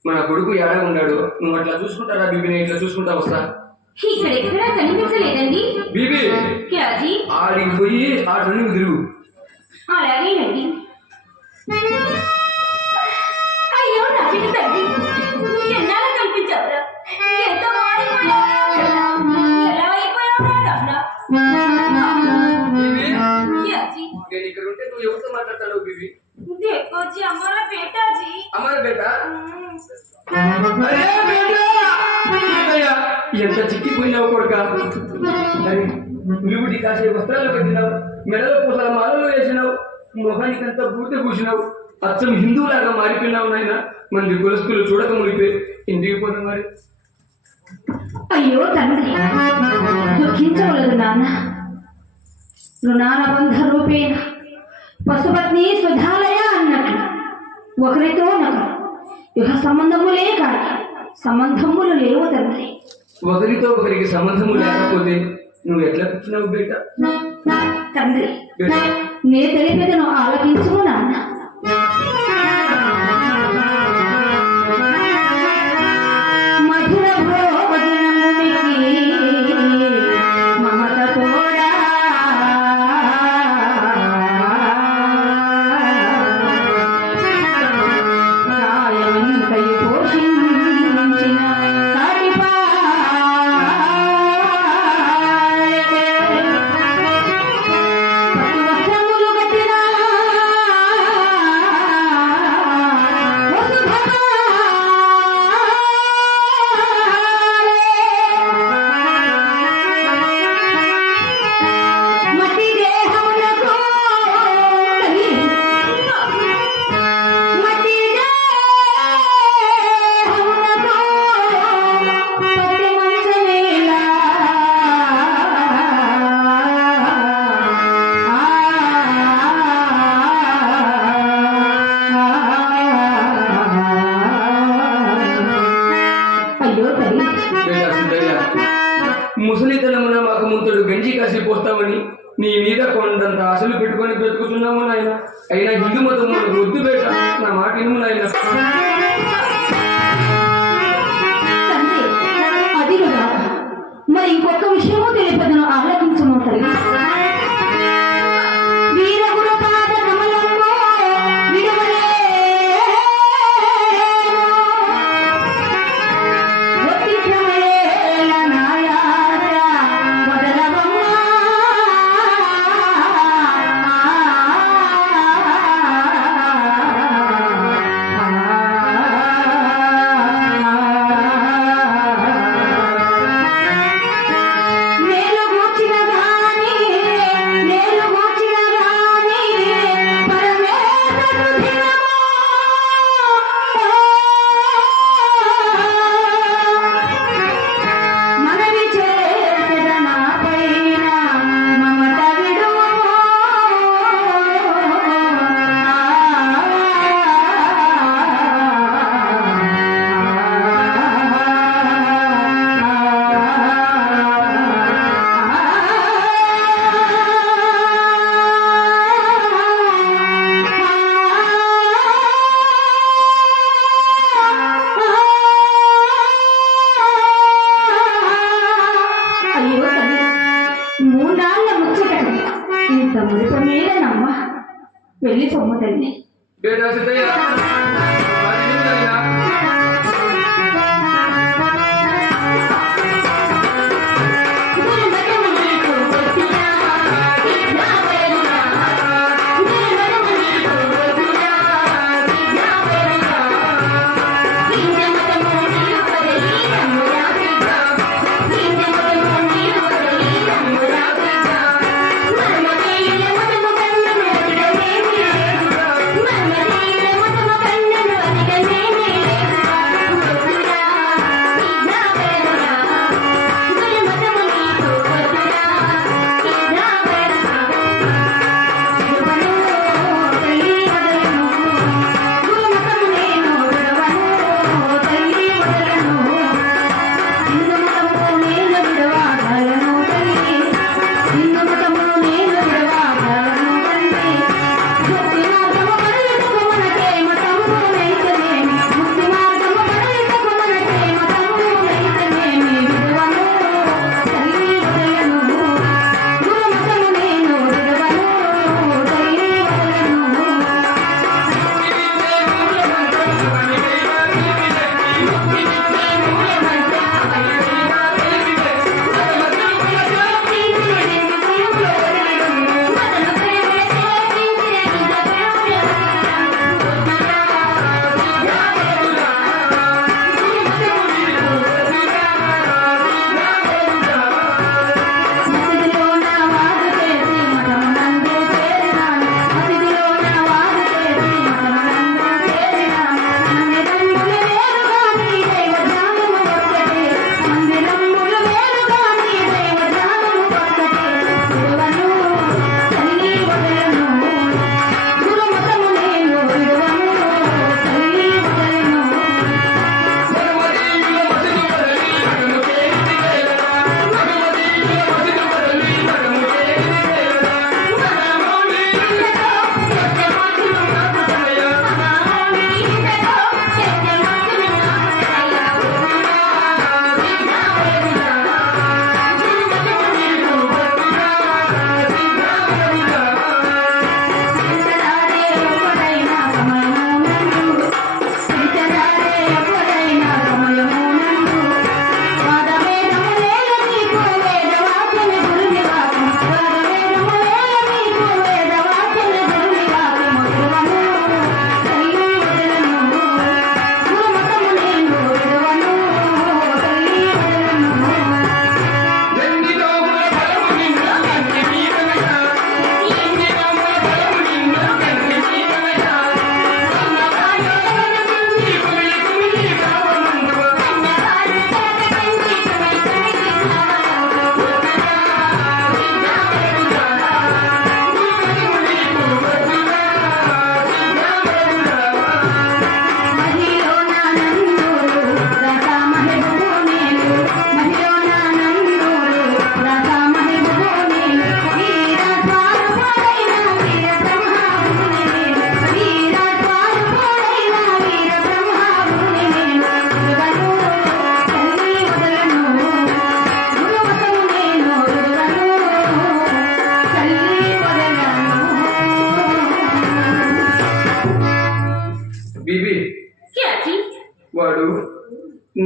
మన కొడుకు ఏడా ఉన్నాడు, నువ్వు అట్లా చూసుకుంటారా బీబీ? నేను ఇట్లా చూసుకుంటా వస్తా. ఇక్కడ ఎక్కడా కనిపించలేదండి బీబీ, క్యాజీ. ఆడికి పోయి ఆ ట్రెండింగ్ తిరుగు. అలాగేనండి. అయ్యో నా బిడ్డ తల్లి, ఎన్నాళ్ళు కనిపించావురా? ఎంత మారిపోయావురా? ఎలా అయిపోయావురా నాన్న? బీబీ, క్యాజీ. నేను ఇక్కడ ఉంటే నువ్వు ఎవరితో మాట్లాడతావు బీబీ? देखो जी हमारा बेटा जी। हमारा बेटा? अरे बेटा, बेटయ్యా, ఎంత చిక్కిపోయినావు కొడుక. అరే నిలువుడి కాసే వస్త్రాలు కట్టినావు, మెడలో పూసల మాలలు వేసినావు, మొహానికి అంతా బూడిద పూసినావు, అచ్చం హిందువులాగా మారిపోయినావు నాయన. మంది కులస్తులు చూడక మునిపే ఇంటికి పోయిన మరి. అయ్యో తండ్రి, దుఃఖించవలదు నాన్న. రుణాల బంధ రూపేణ పశుపత్ని సుధాలయ అన్నట్లు ఒకరితో ఒకరు యుగ సంబంధములే కాదు, సంబంధములు లేవు తండ్రి. ఒకరితో ఒకరికి సంబంధము లేకపోతే నువ్వు ఎట్లా కూర్చున్నావు బేట? తండ్రి, నే తెలిపేదను ఆలకించుము నాన్న. ముసలితనమున మాకు ముంతడు గంజి కాసి పోస్తామని నీ మీద కొండంత ఆశలు పెట్టుకొని బ్రతుకుతున్నాము నాయన. అయినా హిందూ మతం మనకు వద్దు బేట, నా మాట విను నాయన. తండ్రి, అది కదా. మరి ఇంకొక విషయము తెలియదు, ఆలోచించము తల్లి. వీరగురు పాద కమలము విడువలేను, ఒత్తిశమయేల నాయాస వదలవమ్మా. నేను గూర్చిన గాని పరమేశ్వరుడు దినము మనవి చేసెద నాపైన మమత విడువము. అయ్యో తల్లి, మూడాళ్ళ ముచ్చటం ఇంత మురిప మీద నమ్మ. వెళ్ళి పొమ్మ తల్లి. బేట సిద్ధయ్య, అది విను నాయనా. మర్మదేయుల మతము కన్ను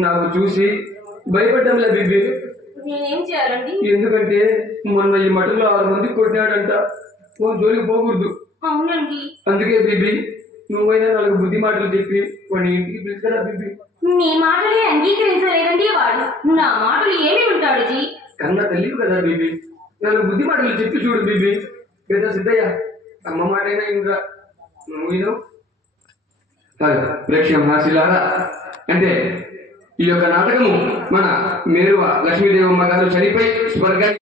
నాకు చూసి భయపడ్డంలే బీబీ. నేనేం చేయాలండి? ఎందుకంటే మొన్న ఈ మఠంలో 6 మంది కొట్టినాడంట. జోలికి పోకూడదు. అవునండి. అందుకే బీబీ నువ్వైనా 4 బుద్ధి మాటలు చెప్పి వాడిని ఇంటికి పిలుచుకురా బీబీ. నీ మాటలే అంగీకరించలేదండి వాడు. నా మాటలు ఏమి ఉంటాడు జీ? కన్న తల్లివి కదా బీబీ, 4 బుద్ధి మాటలు చెప్పి చూడు బీబీ. పెద్ద సిద్ధయ్య అమ్మ మాట అయినా ఇంకా నువ్వు ప్రేక్షక మహాశిలారా, అంటే ఈ యొక్క నాటకము మన మేరువ లక్ష్మీదేవమ్మ గారు చనిపోయి స్వర్గానికి